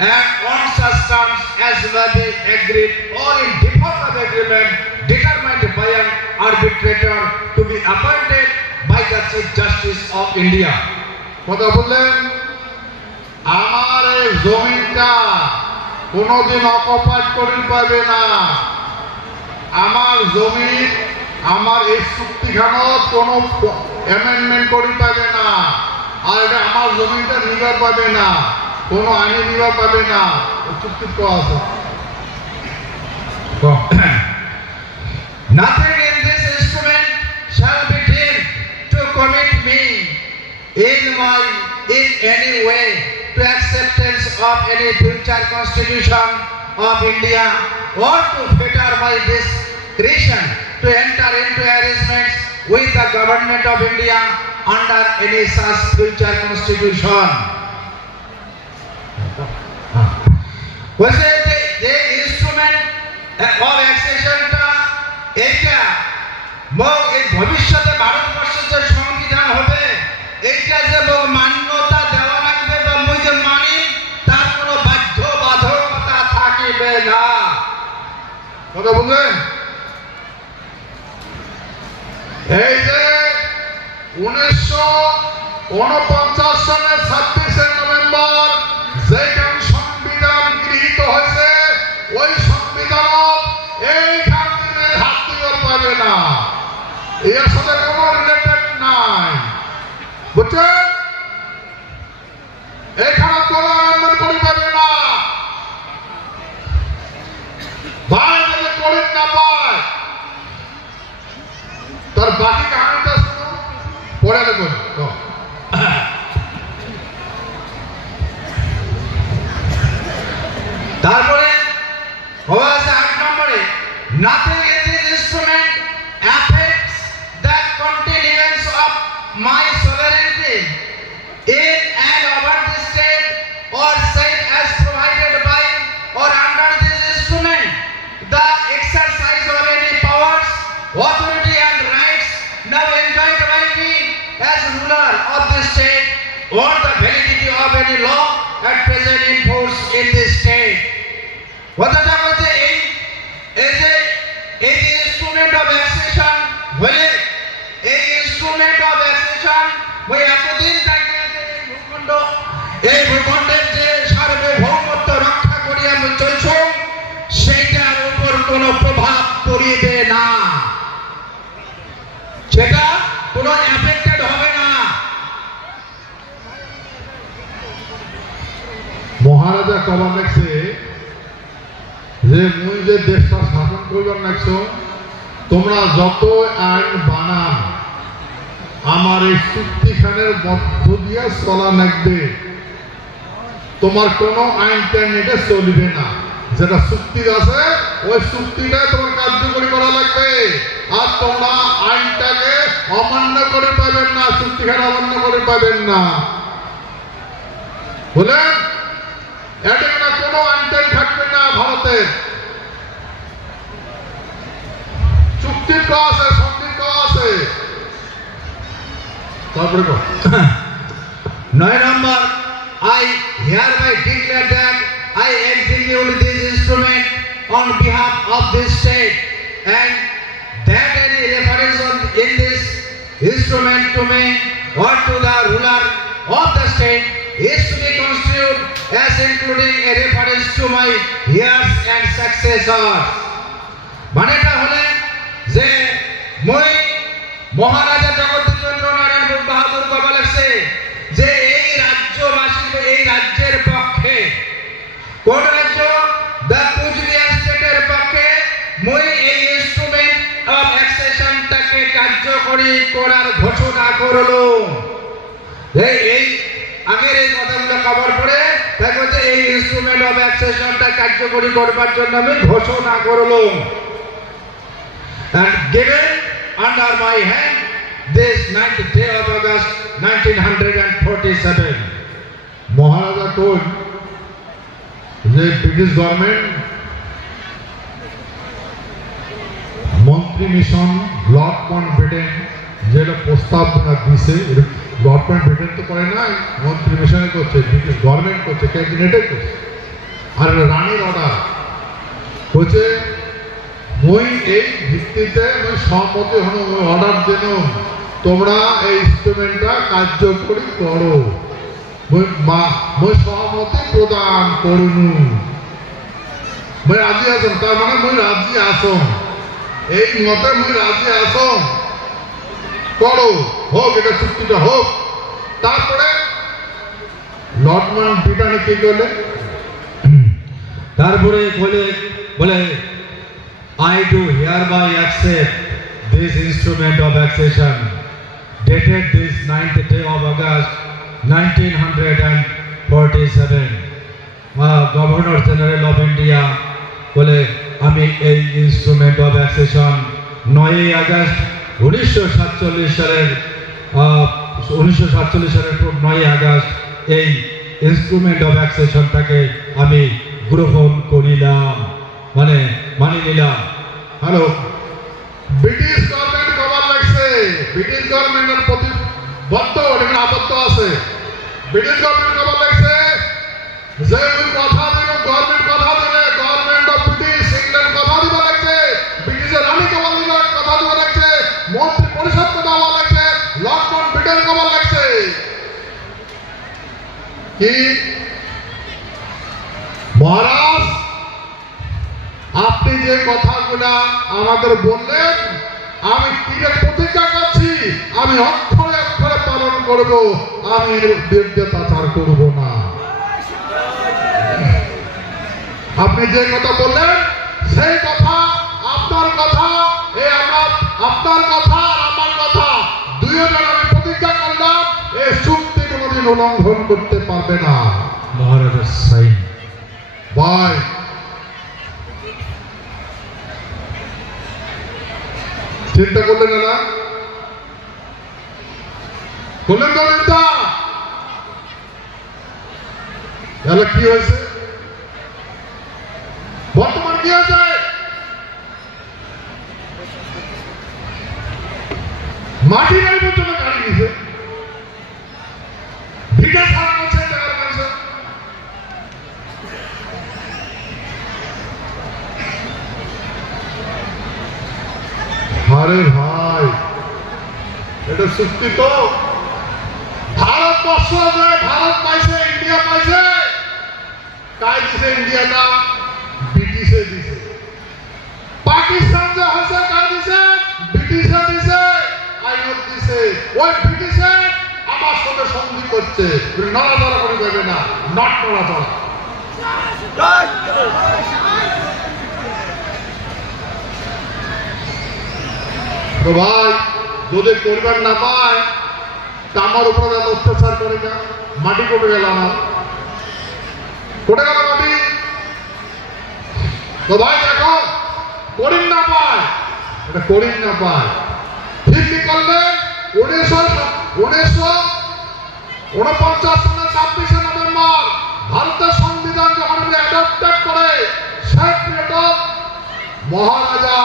and on such terms as may be agreed or in default of agreement determined by an arbitrator to be appointed by the Chief Justice of India. কথা বললেন আমার এই জমিটা কোনোদিন occupied করে পাবে না। আমার জমি আমার এই চুক্তিখানো কোনো অ্যামেন্ডমেন্ট করে পাবে না, আর এটা আমার জমিটা নিবার পাবে না, কোনো আইনি নিবার পাবে না। চুক্তি তো আছে। Nothing in this instrument shall be deemed to commit me in any way to acceptance of any future constitution of India, or to fetter my discretion to enter into arrangements with the government of India under any such future constitution. বলছে যে instrument of অ্যাক্সেশনটা এইটা এই ভবিষ্যতে ভারতবর্ষের যে সংবিধান হবে এইটা যে মান্যতা দেওয়া লাগবে বা মুই যে মানি তার কোনো বাধ্যবাধকতা থাকিবে না। কথা বুঝলেন? এই যে 1949 সালের 26শে নভেম্বর যেখান সংবিধান গৃহীত হয়েছে ওই সংবিধান এইখান থেকে হাত দিয়ে পাবে না, এর সাথে কোনো রিলেটেড নাই, বুঝছেন? এখানে কোনো আনন্দ করে পাবে না, ভাই যদি করে না পায় তার বাকি কাহিনীটা শুনো, পড়ে দেখুন। তারপরে হয়েছে 8 নম্বরে, nothing in this instrument affects the continuance of my sovereignty in and over the state or state as provided by or under this instrument, the exercise of any powers, authority and rights now enjoyed by me as ruler of the state, or the validity of any law at present in force in this state. কথাটা বলতে এই যে instrument of accession বলে এই instrument of accession ওই এতদিন থাকে এই ভূখণ্ডের যে সার্বভৌমত্ব রক্ষা করি আমরা চলছো সেইটার উপর কোনো প্রভাব পড়িবে না, সেটা কোনো এফেক্টেড হবে না। মহারাজা কবার দেখছে যে মুই যে দেশটা শাসন করবার লাগছো, তোমরা যত আইন বানান আমার এই চুক্তিখানের মধ্য দিয়ে চলা লাগবে, তোমার কোনো আইন টাইন এটা চলবে না, যেটা চুক্তি আছে ওই চুক্তিটাই তোমার কার্যকরী করা লাগবে, আর তোমরা আইনটাকে অমান্য করে পাবেন না, চুক্তিখানে অমান্য করে পাবেন না। বলেন এটা কোনো আইন টাইন থাকবে না ভারতের, চুক্তির ক আছে, সন্ধির ক আছে। তারপরে 9 number, I hereby declare that I execute this instrument on behalf of this state, and that any reference in this instrument to me or to the ruler of the state is to be construed as including a reference to my heirs and successors. মানেটা হলে যে মই মহারাজা জগদীশ্বর নারায়ণ বাহাদুর বাবা লেখছে যে এই রাজ্যবাসী এই রাজ্যের পক্ষে, কোন রাজ্য? দ্য কুচবিহার স্টেটের পক্ষে মই এই ইনস্ট্রুমেন্ট অফ অ্যাক্সেশনটাকে কার্যকরী করার ঘোষণা করলো। এই আগের এই কথাগুলো কভার করে দেখো যে এই ইনস্ট্রুমেন্ট অফ অ্যাক্সেশনটা কার্যকরী করবার জন্য আমি ঘোষণা করলাম। And given under my hand this 9th day of August 1947. মহারাজা কোন যে ব্রিটিশ গভর্নমেন্ট মন্ত্রী মিশন লর্ড মাউন্টব্যাটেন যেটা প্রস্তাবনা দিছে লর্ড মাউন্টব্যাটেন তো করে নাই, মন্ত্রী মিশনে করছে, ব্রিটিশ গভর্নমেন্ট করছে, ক্যাবিনেটে করছে। আর রানীর অর্ডার হচ্ছে মই এই ভিত্তিতে মই সম্মতি হন অর্ডার দেন তোমরা এই ইনস্ট্রুমেন্টটা কার্যকরী করো, মই সহমতি প্রদান করুন, মই রাজি আসম, তার মানে মই রাজি আসম, এই মতে মই রাজি আসম, করো, হোক এটা চুক্তিটা হোক। তারপরে লর্ড মাউন্টব্যাটেন কি করলে, তারপরে বলে I do hereby accept this instrument of accession dated this 9th day of August 1947. Governor general of India বলে আমি এই ইনস্ট্রুমেন্ট অফ অ্যাকসেশন 9 আগস্ট 1947 সালের 9 আগস্ট এই ইনস্ট্রুমেন্ট অফ অ্যাকসেশনটাকে আমি গ্রহণ করিলাম, মানে মানি নিলাম। হ্যালো, ব্রিটিশ গভর্নমেন্ট কবার লাগছে, ব্রিটিশ গভর্নমেন্টের প্রতি বদ্ধ এখানে আবদ্ধ আছে। ব্রিটিশ গভর্নমেন্ট কবার লাগছে যে ওই কথা দিল, গভর্নমেন্ট কথা দিলে, গভর্নমেন্ট অফ ব্রিটিশ ইংল্যান্ড কথা দিব লাগছে, ব্রিটিশের রানী কবার দিল কথা দিব লাগছে, মন্ত্রী পরিষদ কথা বলা লাগছে, লর্ড মাউন্টব্যাটেন কবার লাগছে কি মহারাজ আপনি যে কথাগুলা আমাদের বললেন আমি তীরে প্রতিজ্ঞা করছি আমি অক্ষরে অক্ষরে পালন করব, আমি এর বিরুদ্ধাচার করব না। আপনি যে কথা বললেন সেই কথা, আপনার কথা, আপনার কথা আর আমার কথা দুইজন আমি প্রতিজ্ঞা করলাম এই চুক্তি কোনোদিন উল্লঙ্ঘন করতে পারবে না। মহারাজার সাইন ভাই চিন্তা করলেন না, করলেন তো চিন্তা, তাহলে কি হয়েছে বর্তমান কি হয়েছে, মাটি গাড়ি পর্যন্ত গাড়ি দিয়েছে, ভিটা সারা করছে টাকার পয়সা। আরে ভাই এটা চুক্তি তো ভারতবর্ষ যে ভারত পাইছে, ইন্ডিয়া পাইছে, কাই দিছে ইন্ডিয়াটা ব্রিটিশে দিছে, পাকিস্তান যে হয়েছে কাই দিছে ব্রিটিশে দিছে, আইনত দিছে, ওই ব্রিটিশে আমার সাথে সন্ধি করছে, নড়াচড়া করে দেবে না, নট নড়াচড়া। তো ভাই যদি করবেন না পায় তা আমার উপরে অত্যাচার করে না, মাটি কমে গেল, আমার কোটে গেল মাটি। তো ভাই দেখো করিম না পায়, এটা করিম না পায়, ঠিক কি করলে 1949 সালের 26শে নভেম্বর ভারতের সংবিধান যখন অ্যাডপ্টেড করে সেই পিরিয়ড মহারাজা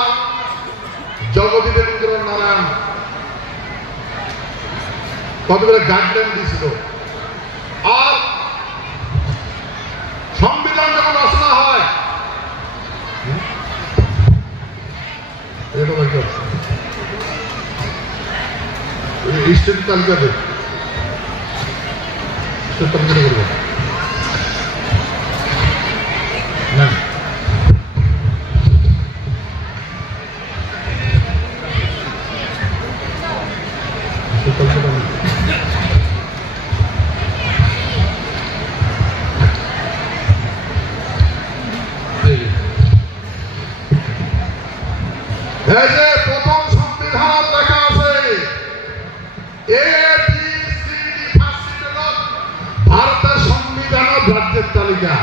জগদীবেন্দ্র নারায়ণ কতগুলো গাইডলাইন দিয়েছিল। আর সংবিধান যখন রচনা হয় স্টেট তালিকা দেবে, স্টেট তালিকা করবে না, প্রথম সংবিধান লেখা আছে ভারতের সংবিধান রাজ্যের তালিকা।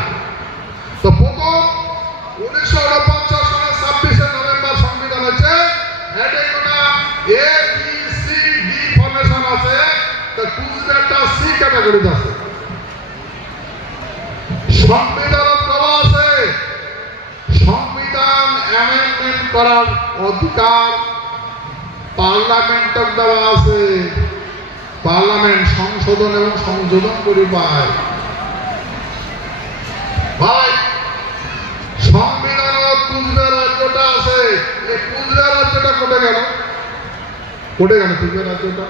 তো প্রথম 1949 সালের 26শে নভেম্বর সংবিধান হচ্ছে ABCD ফরমেশন আছে, তো কুচবিহারটা সি ক্যাটাগরিতে আছে। সংবিধানের প্রভাব আছে সংবিধান অ্যামেন্ডমেন্ট করার অধিকার পার্লামেন্টক দেওয়া আছে, পার্লামেন্ট সংশোধন এবং সংযোজন করে পায়। ভাই সংবিধান কুচবিহার রাজ্যটা আছে, এই কুচবিহার রাজ্যটা কোটে গেল? কোটে গেল কুচবিহার রাজ্যটা?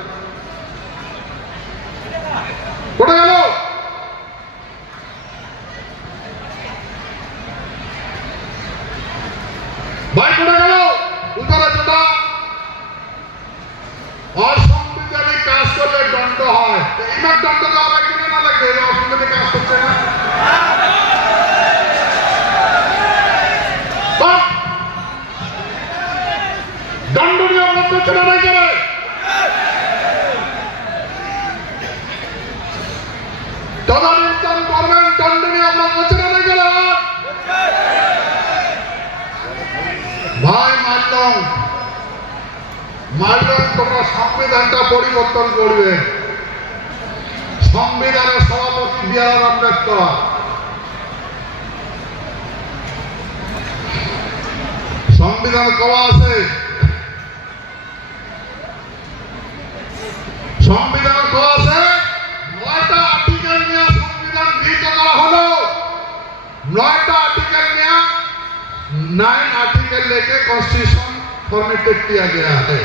কোটে গেল? ভাই কোটে গেল কুচবিহার রাজ্যটা? অসাংবিধানিক কাজ করলে দণ্ড হয়। এইবার দণ্ড দেওয়া লাগবে না লাগবে? অসাংবিধানিক কাজ করছে না, দণ্ডনীয় অপরাধ করছে না, নাই করে? তদানীন্তন গভর্নমেন্ট দণ্ডনীয় অপরাধ করছে না, নাই করে? ভাই মানলাম তোমরা সংবিধানটা পরিবর্তন করবে। সংবিধানের সভাপতি বি.আর. আম্বেদকর, সংবিধান কওয়া আছে, সংবিধান কওয়া আছে 9টা আর্টিকেল নিয়ে সংবিধান গৃহীত করা হলো। 9টা आर्टिकल में 9 आर्टिकल लेके कॉन्स्टिट्यूशन फॉर्मेटेड किया गया है।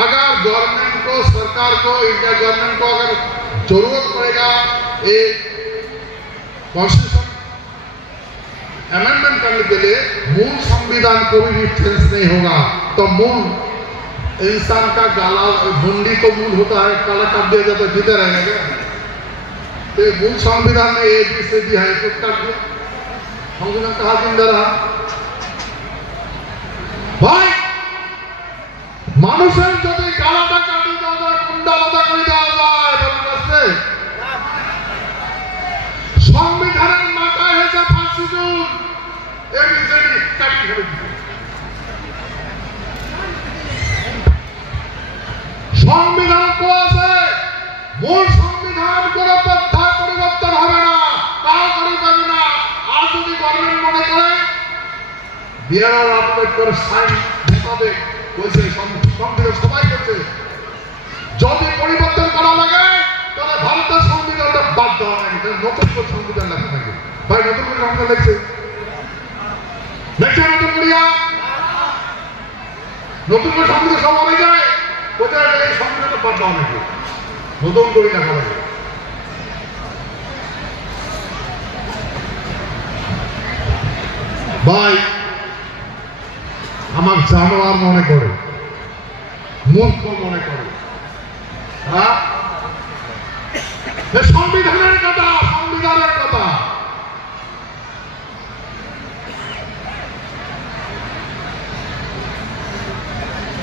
अगर गवर्नमेंट को, सरकार को, इंडिया गवर्नमेंट को अगर जरूरत पड़ेगा एक कॉन्स्टिट्यूशन अमेंडमेंट करने के लिए, मूल संविधान कोई भी चेंज नहीं होगा। तो मूल इंसान का गाला मुंडी तो मूल होता है, काला काट दिया जाता है, जीते रहेगा क्या? तो मूल संविधान में एक से दिया है, कुछ काट दिया, संविधान कहा जिंदा रहा। भाई মানুষের যদি গালাটা কাটি দেওয়া যায়, কুন্ডা আলাদা করে দেওয়া যায়, বলতে সংবিধানের মাথায় হয়েছে ফাঁসি জুন, এবিসিডি কাটি ফেলে দিচ্ছে। সংবিধান তো আছে, মূল সংবিধান কোনো পন্থায় পরিবর্তন হবে না, তাও করে যাবে না। আর যদি গভর্নমেন্ট মনে করে বি.আর. আম্বেদকর সাইন মোতাবেক বলছে, সংবিধান সবাই করছে, যদি পরিবর্তন করা লাগে তাহলে ভারতের সংবিধানটা বাদ দেওয়া লাগে, নতুন করে সংবিধান লেখা থাকে। ভাই নতুন করে সংবিধান লিখছে, লিখছে নতুন করিয়া, নতুন করে সংবিধান সব হয়ে যায়, কোথায় এই সংবিধানটা বাদ দেওয়া নাকি, নতুন করে লেখা লাগে। ভাই আমার জানোয়ার মনে করে, মূর্খ মনে করে, হ্যাঁ সংবিধানের কথা, সংবিধানের কথা।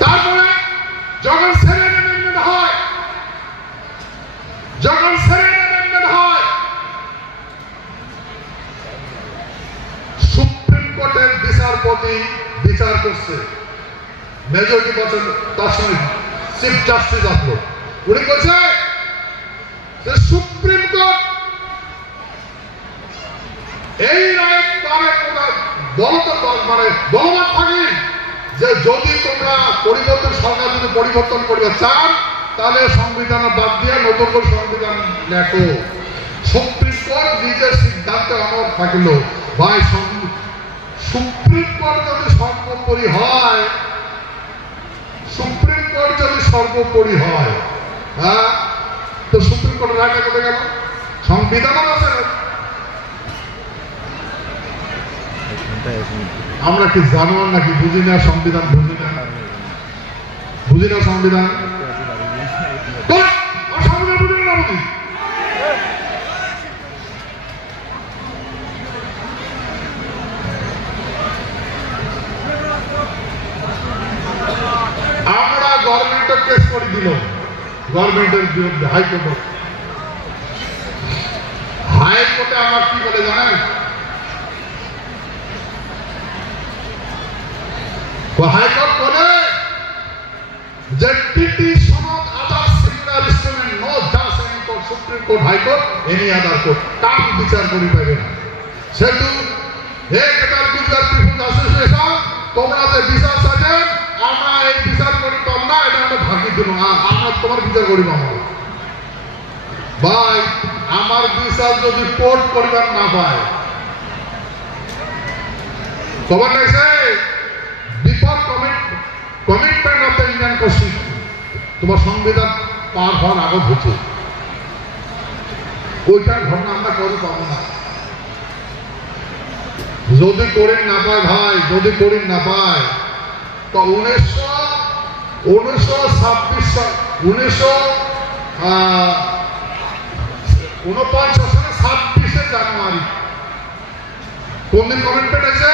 তারপরে যখন সেভেন অ্যামেন্ডমেন্ট হয়, যখন সেভেন অ্যামেন্ডমেন্ট হয়, সুপ্রিম কোর্টের বিচারপতি বিচার করছে, মেজরিটি পার্সন, তার সঙ্গে চিফ জাস্টিস আসলো, উনি বলছে যে সুপ্রিম কোর্ট এই রায় মানে বলবান থাকে যে যদি তোমরা পরিবর্তন, সরকার যদি পরিবর্তন করতে চান তাহলে সংবিধান বাদ দিয়ে নতুন করে সংবিধান লেখো। সুপ্রিম কোর্ট নিজের সিদ্ধান্তে অনড় থাকলো। ভাই সুপ্রিম কোর্ট যদি সর্বোপরি হয়, সুপ্রিম কোর্ট যদি সর্বোপরি হয়, হ্যাঁ, তো সুপ্রিম কোর্টের রায়টা কোথায় গেল? সংবিধানও আছে। আমরা কি জানোয়ার নাকি? বুঝি না সংবিধান, বুঝি না, বুঝি না সংবিধান, সংবিধান বুঝি না, বুঝি। আমরা গভর্নমেন্টের কেস করে দিল, গভর্নমেন্টের বিরুদ্ধে হাইকোর্টে। হাইকোর্টে আমার কি বলে জানেন? হাইকোর্ট বলে যে টিটি সনদ আদার সিমিলার ইনস্ট্রুমেন্ট নো জাজ any court, supreme court, high court, any other court কাম বিচার করি পাবে না। সেহেতু এই কেটার গুজরাট পিপুলস অ্যাসোসিয়েশন, তোমরা যে বিচার চাইছেন, আমরা এই বিচার করি পাব না, কিন্তু আমরা তোমার বিচার করিব আমার ভাই আমার বিচার যদি কোর্ট করিবার না পায় খবর লাগছে before commitment of the Indian constitution তোমার সংবিধান পার হওয়ার আগত হচ্ছে ওইটার ঘটনা আমরা করে পাবো না যদি করিন না পায় ভাই যদি করিন না পায় তো 1949 সালে 26 জানুয়ারি কোন দিন কমিটমেন্ট আছে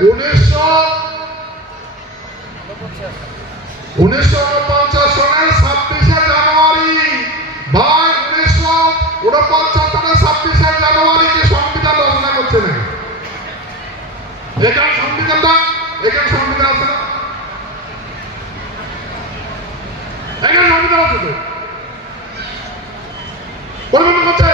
1949 সালের 26 জানুয়ারি ভাই 1949 সালের 26 জানুয়ারি কে সংবিধান রচনা করছে না এখানে সংবিধান আছে না এখানে সংবিধান আছে তো পরিবর্তন করছে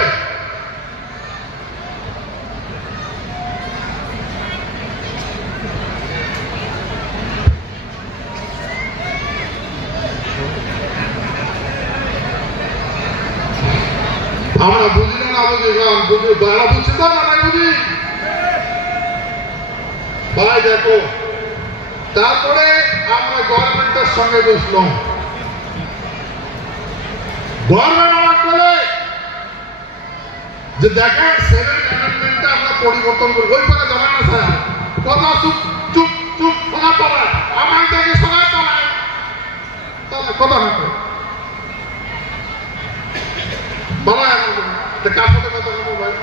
আমরা বুঝি না বুঝি বাড়া বুঝছি তো না বুঝি ভাই দেখো তারপরে আমরা গভর্নমেন্টের সঙ্গে বসলাম গভর্নমেন্ট আমার বলে যে দেখেন 7th অ্যামেন্ডমেন্টটা আমরা পরিবর্তন করি ওই কথা জানান না স্যার কথা চুপ চুপ চুপ কথা বলা আমার থেকে সবাই পালায় তাহলে কথা না করে বলায় কার সাথে কথা বলবো ভাই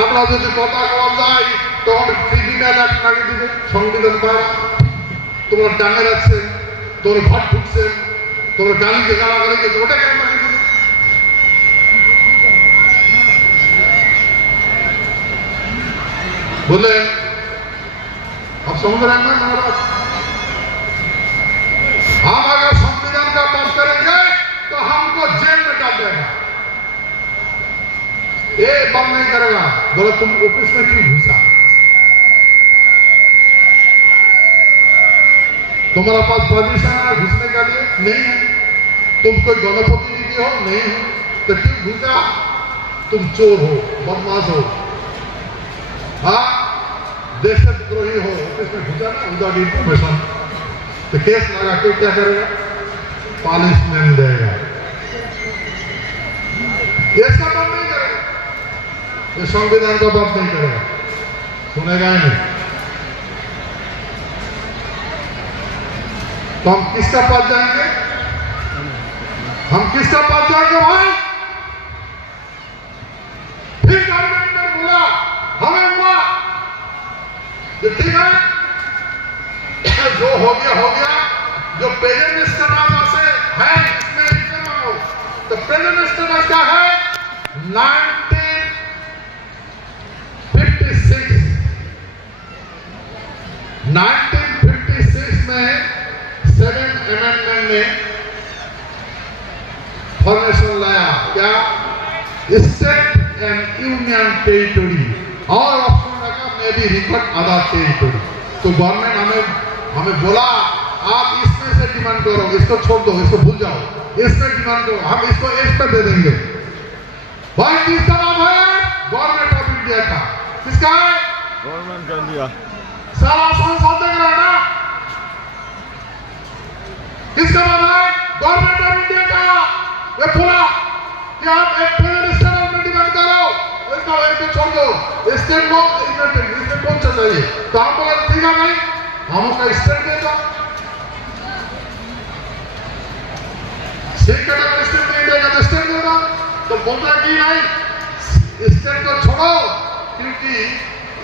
আমরা যদি কথা বলা যায় তখন ক্রিমিনাল অ্যাক্ট লাগিয়ে দিবে সংবিধান পায় তোমরা ডাঙে রাখছেন তোমরা ঘর ঢুকছেন তোমরা গালিকে গালাগালি গেছে ওটা কেন লাগিয়ে দিবে बोले अब समझ रहे हैं ना महाराज हम अगर संविधान का पास करेंगे तो हमको जेल में डाल देगा ये बंद नहीं करेगा बोले तुम ऑफिस में क्यों घुसा तुम्हारा पास परमिशन है घुसने का लिए नहीं है तुम कोई गणप्रतिनिधि हो नहीं हो तो क्यों घुसा तुम चोर हो बदमाश हो हाँ देशद्रोही हो ऑफिस में घुसा ना विदाउट इंफॉर्मेशन तो केस लगा के क्या करेगा पनिशमेंट देगा ये सब बंद नहीं करेगा ये संविधान का बात नहीं करेगा सुनेगा ही नहीं तो हम किसका पास जाएंगे भाई फिर गवर्नमेंट ने बोला हमें हुआ ठीक है जो हो गया जो प्रेजेंट से है इसमें लिखना हो तो प्रेजेंट क्या है 1956 में 7th अमेंडमेंट ने फॉर्मेशन लाया क्या स्टेट एंड यूनियन टेरिटरी और ऑप्शन रखा में भी रिकॉर्ड अदर टेरिटरी तो गवर्नमेंट हमें बोला आप इसमें से डिमांड करो इसको छोड़ दो इसको भूल जाओ इसमें डिमांड करो हम इसको एक्स्ट्रा दे देंगे भाई किसका नाम है गवर्नमेंट ऑफ इंडिया का किसका है गवर्नमेंट का इंडिया सारा संसद देख रहा है ना किसका नाम है गवर्नमेंट ऑफ इंडिया का ये बोला कि आप एक फेडरल में डिमांड करो इसको छोड़ दो स्टेट को इसमें कौन सा चाहिए तो हम बोला ठीक है भाई हम उसका स्टेट देगा स्टेट नहीं देगा तो स्टेट देगा तो बोलता कि नहीं स्टेट को छोड़ो क्योंकि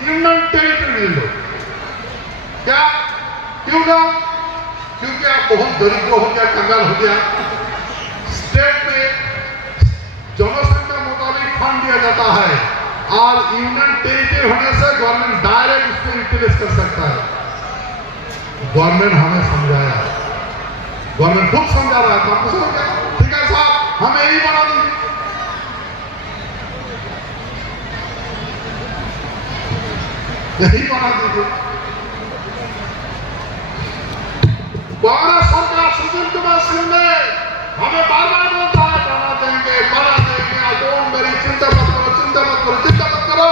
यूनियन टेरिटरी लो क्या क्यों ना क्योंकि आप बहुत दरिद्र हो गया कंगाल हो गया स्टेट में जनसंख्या मुताबिक फंड दिया जाता है और यूनियन टेरिटरी होने से गवर्नमेंट डायरेक्ट उसको यूटिलाइज कर सकता है गवर्नमेंट हमें समझाया गवर्नमेंट खुद समझा रहा है तो आपको समझ गया ठीक है साहब हमें यही बना दीजिए यही बना दीजिए भारत सरकार सूचना सुशील कुमार सिंह ने हमें बार बार बोलता है बना देंगे, डोंट वेरी, चिंता मत करो, चिंता मत करो, चिंता मत करो,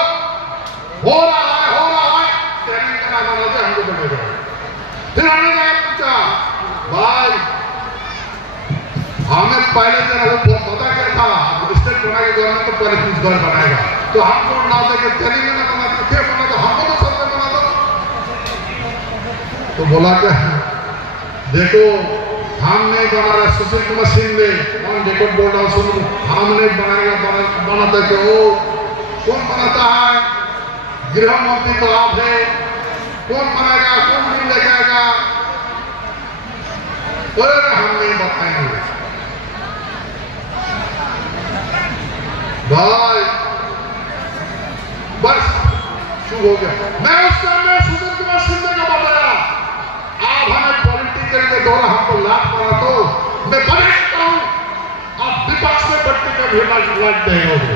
हो रहा है, ट्रेनिंग का नाम बना दे, हमको बनेगा। फिर हमने क्या पूछा, भाई हमें पहले दिन वो पता क्या था, स्टेट बनाएगा गवर्नमेंट तो पहले कुछ घर बनाएगा, तो हमको ना देखे ट्रेनिंग में ना बना तो क्या बना, तो हमको तो सब बना दो। तो बोला क्या, देखो हम नहीं बना रहे, सुशील कुमार सिंह ने ऑन रिकॉर्ड बोल रहा, सुनो हम नहीं बनाएगा, बनाता क्यों, कौन बनाता है, गृह मंत्री तो आप है, कौन बनाएगा, कौन नहीं लेके आएगा, अरे हम नहीं बताएंगे। भाई बस शुरू हो गया। मैं उस समय सुशील कुमार सिंह ने क्या बताया, आप हमें पॉलिटिकल के द्वारा हमको लाभ करा दो, मैं बना देता हूं, आप विपक्ष में बैठने का भी लाभ नहीं होगे,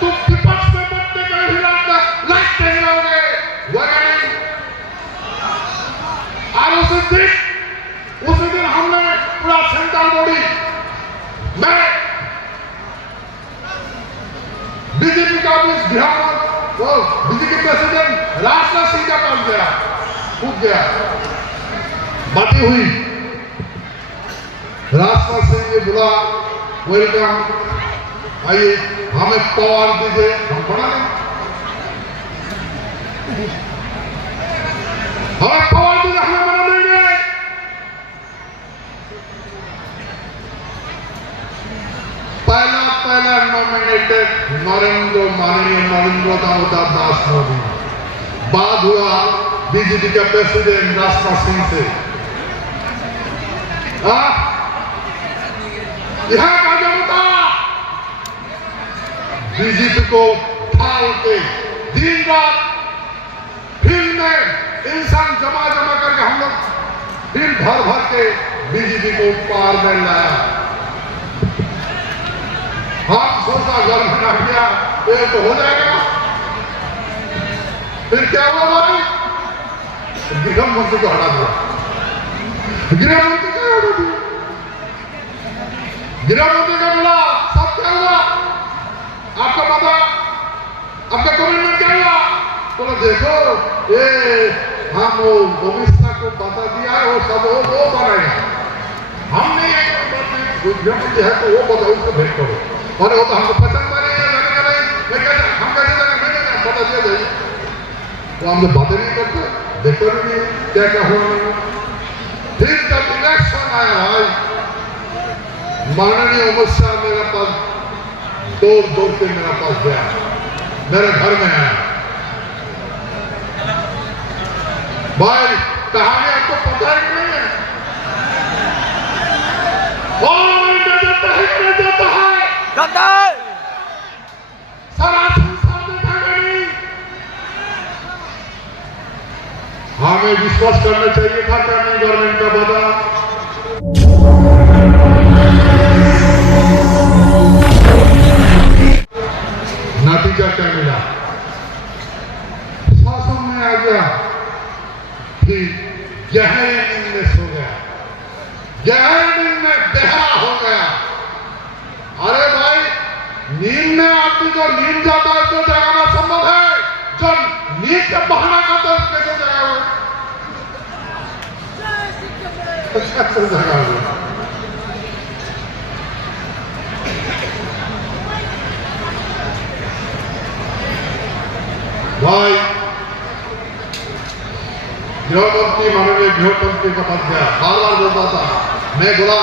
तुम विपक्ष में बैठने का भी लाभ नहीं होगे, और उसी दिन हमने पूरा सेंट्रल बॉडी मैं बीजेपी का बीजेपी प्रेसिडेंट राजनाथ सिंह का पास गया, कूद गया, बातें हुई, राजनाथ सिंह ने बोला वेलकम, आइए हमें पावर दीजिए, हम बना लें, हमें पावर दीजिए, हमें बना देंगे। पहला नॉमिनेटेड माननीय नरेंद्र दास मोदी, बाद हुआ बीजेपी का प्रेसिडेंट राजनाथ सिंह से। यहां का जनता बीजेपी को ठाल के दिन रात फील्ड में इंसान जमा करके हम लोग फील्ड भर के बीजेपी को पार में लाया। हम सोचा घर में आ गया ये तो हो जाएगा, फिर क्या हुआ भाई, गृह मंत्री को हटा दिया, गृह मंत्री को हटा दिया, गृह मंत्री का बोला सब क्या हुआ, आपका पता, आपका कमिटमेंट क्या हुआ, बोला देखो ये हम वो अमित शाह को बता दिया है, वो सब वो बनाएगा, हम नहीं गृह मंत्री है तो वो बताओ, उसको भेंट करो, और वो तो हमको पसंद नहीं है, हम कैसे जाएंगे, पता दिया जाइए, वो हम लोग बातें नहीं करते, देखते भी नहीं क्या क्या हो रहा है। फिर जब इलेक्शन आया भाई, माननीय अमित शाह मेरे पास दौड़ के मेरे पास गया, मेरे घर में आया, भाई कहानी आपको पता है कि नहीं है, जाता है हमें विश्वास करना चाहिए था क्या नहीं गवर्नमेंट का वादा, नतीजा क्या मिला, शासन में आ गया, फिर गहरी नींद में सो गया, गहरी नींद में बेहरा हो गया। अरे भाई नींद में आदमी जो नींद जाता है तो जगाना संभव है, जो नींद का बहाना करता है कैसे जगाओ, कैसे जगाओ। भाई गृहमंत्री माननीय गृहमंत्री का पद गया, बार बार बोलता था, मैं बोला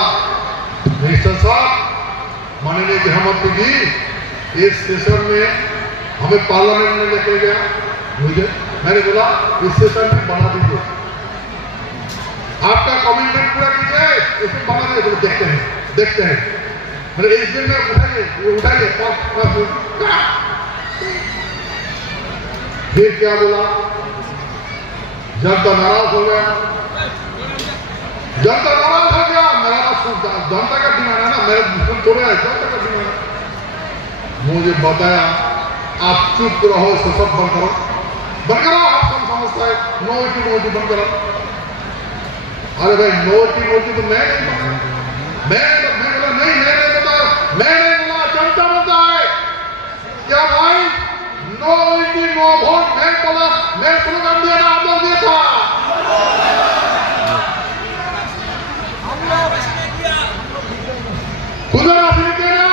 मिनिस्टर साहब माननीय गृहमंत्री जी इस सेशन में हमें पार्लियामेंट में लेके गया, मुझे मैंने बोला इस सेशन में बना दीजिए, आपका कमिटमेंट पूरा कीजिए, इसमें बना दीजिए, तो देखते हैं मैंने इस दिन में उठाइए। फिर क्या बोला, जनता नाराज हो गया, जनता नाराज हो गया, जनता का डिमांड है ना, मेरे दुश्मन थोड़े है, जनता का डिमांड है। मुझे बताया आप चुप रहो, सब बंद करो, आप सब समझता है, नो बंद करो। अरे भाई नोटी तो मैं नहीं बोला, मैं बोला नहीं, मैं नहीं बोला, मैं नहीं बोला, जनता बोलता है क्या भाई? नो इंडी नो वोट, मैं बोला, मैं स्लोगन दिया ना, आप लोग दिया था। गुजरात ने किया ना,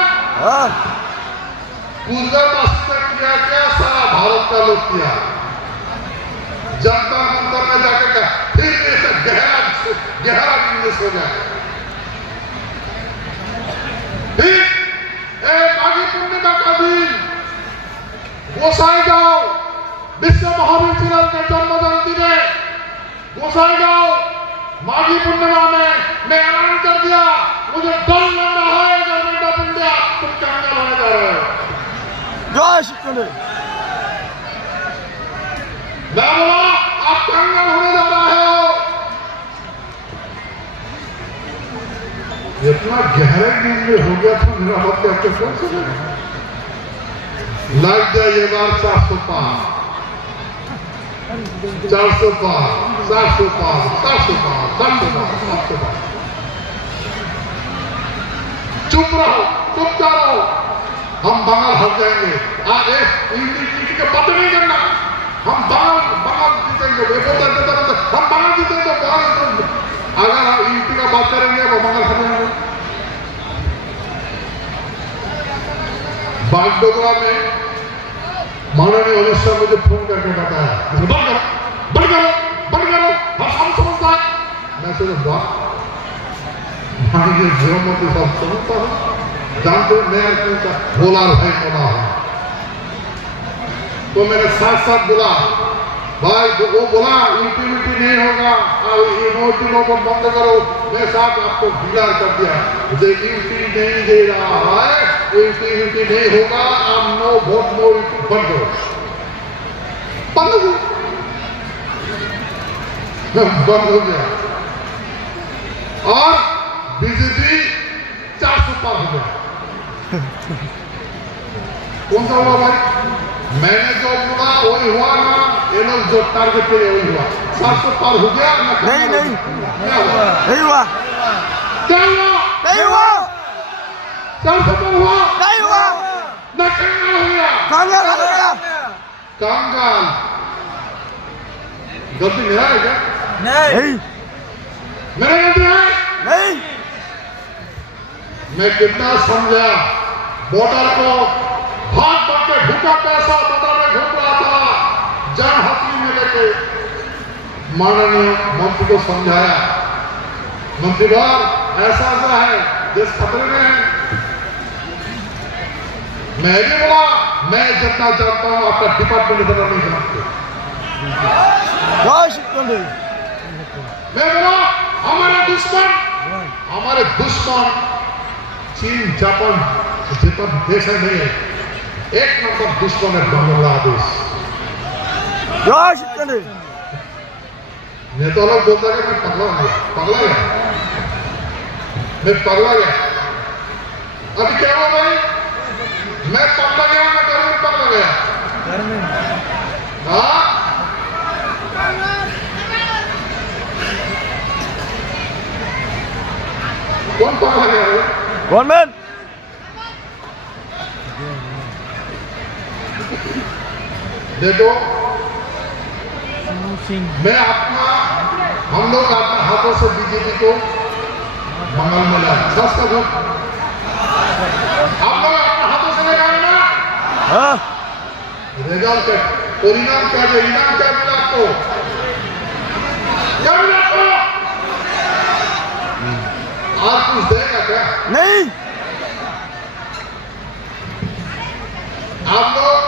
गुजरात किया क्या? सारा भारत का लोग किया। जनता मंदिर में जाकर क्या फिर ऐसा गहरा बिजनेस हो जाए। फिर माघी पूर्णिमा का दिन गोसाईगांव विश्व महावीर चिराग के जन्म जयंती में गोसाईगांव माघी पूर्णिमा में मैं ऐलान कर दिया, मुझे डर लग रहा है गवर्नमेंट ऑफ इंडिया तुम कांग्रेस होने जा रहे हो। जय श्री कृष्ण। मैं बोला आप कांग्रेस होने जा रहे हो। इतना गहरे नींद में हो गया था मेरा बात क्या कौन से लग जाए ये बार 400 पार 400 पार 400 पार 400 पार 400 पार 400 पार। चुप रहो, चुप रहो, हम बंगाल हार जाएंगे। आज किसी का बात नहीं करना, हम बंगाल जीतेंगे। हम बंगाल जीतेंगे तो अगर हम यूपी का बात करेंगे वो बंगाल हार जाएंगे। बागडोगरा में माननीय अमित शाह मुझे फोन करके बताया, बंद करो, हम समझता है। मैं सोचा बात माननीय गृहमंत्री साहब समझता हूँ, जानते मैं बोला भाई बोला है तो मैंने साथ बोला भाई, वो बोला यूटिलिटी नहीं होगा, यूटिलिटी को बंद करो। मैं साथ आपको डिक्लेयर कर दिया, यूटिलिटी नहीं दे रहा है, यूटिलिटी नहीं होगा, आप नो वोट नो यूटिलिटी बंद करो, बंद हो गया। और बीजेपी 400 पार हो गया। कौन सा हुआ भाई? मैंने जो बोला वही हुआ ना, ये लोग जो टारगेट पे वही हुआ। 700 पार हो गया ना? नहीं नहीं क्या हुआ? नहीं हुआ, क्या हुआ? नहीं हुआ, 400 पार हुआ नहीं हुआ, ना? कंगाल हो गया, कांग्रेस हो गया। कंगाल। गलती मेरा है क्या? नहीं मेरा गलती है? नहीं, मैं कितना समझा, बॉर्डर को भाग भाग के भूखा पैसा बॉर्डर में घूम रहा था, जान हथली में लेके माननीय मंत्री को समझाया, मंत्री बार ऐसा है, देश खतरे में है। मैं भी बोला मैं जितना जानता हूं आपका डिपार्टमेंट इतना नहीं जानते। जय श्री कृष्ण। मैं बोला हमारे दुश्मन चीन जापान जितना देश है नहीं है, एक नंबर दुश्मन है बांग्लादेश। जय श्री कृष्ण। नेता लोग बोलता है कि मैं पगला गया, मैं पगला गया। अभी क्या हुआ भाई? मैं पगला गया, मैं घर में पगला गया। हाँ कौन पगला गया? गवर्नमेंट देखो मैं हम लोग अपने हाथों से बीजेपी को मंगल में लाए, सच का झूठ हम लोग अपने हाथों से ले गए ना। रिजल्ट परिणाम क्या है? इनाम क्या मिला आपको? क्या मिला आपको? और कुछ देगा क्या? नहीं, आप लोग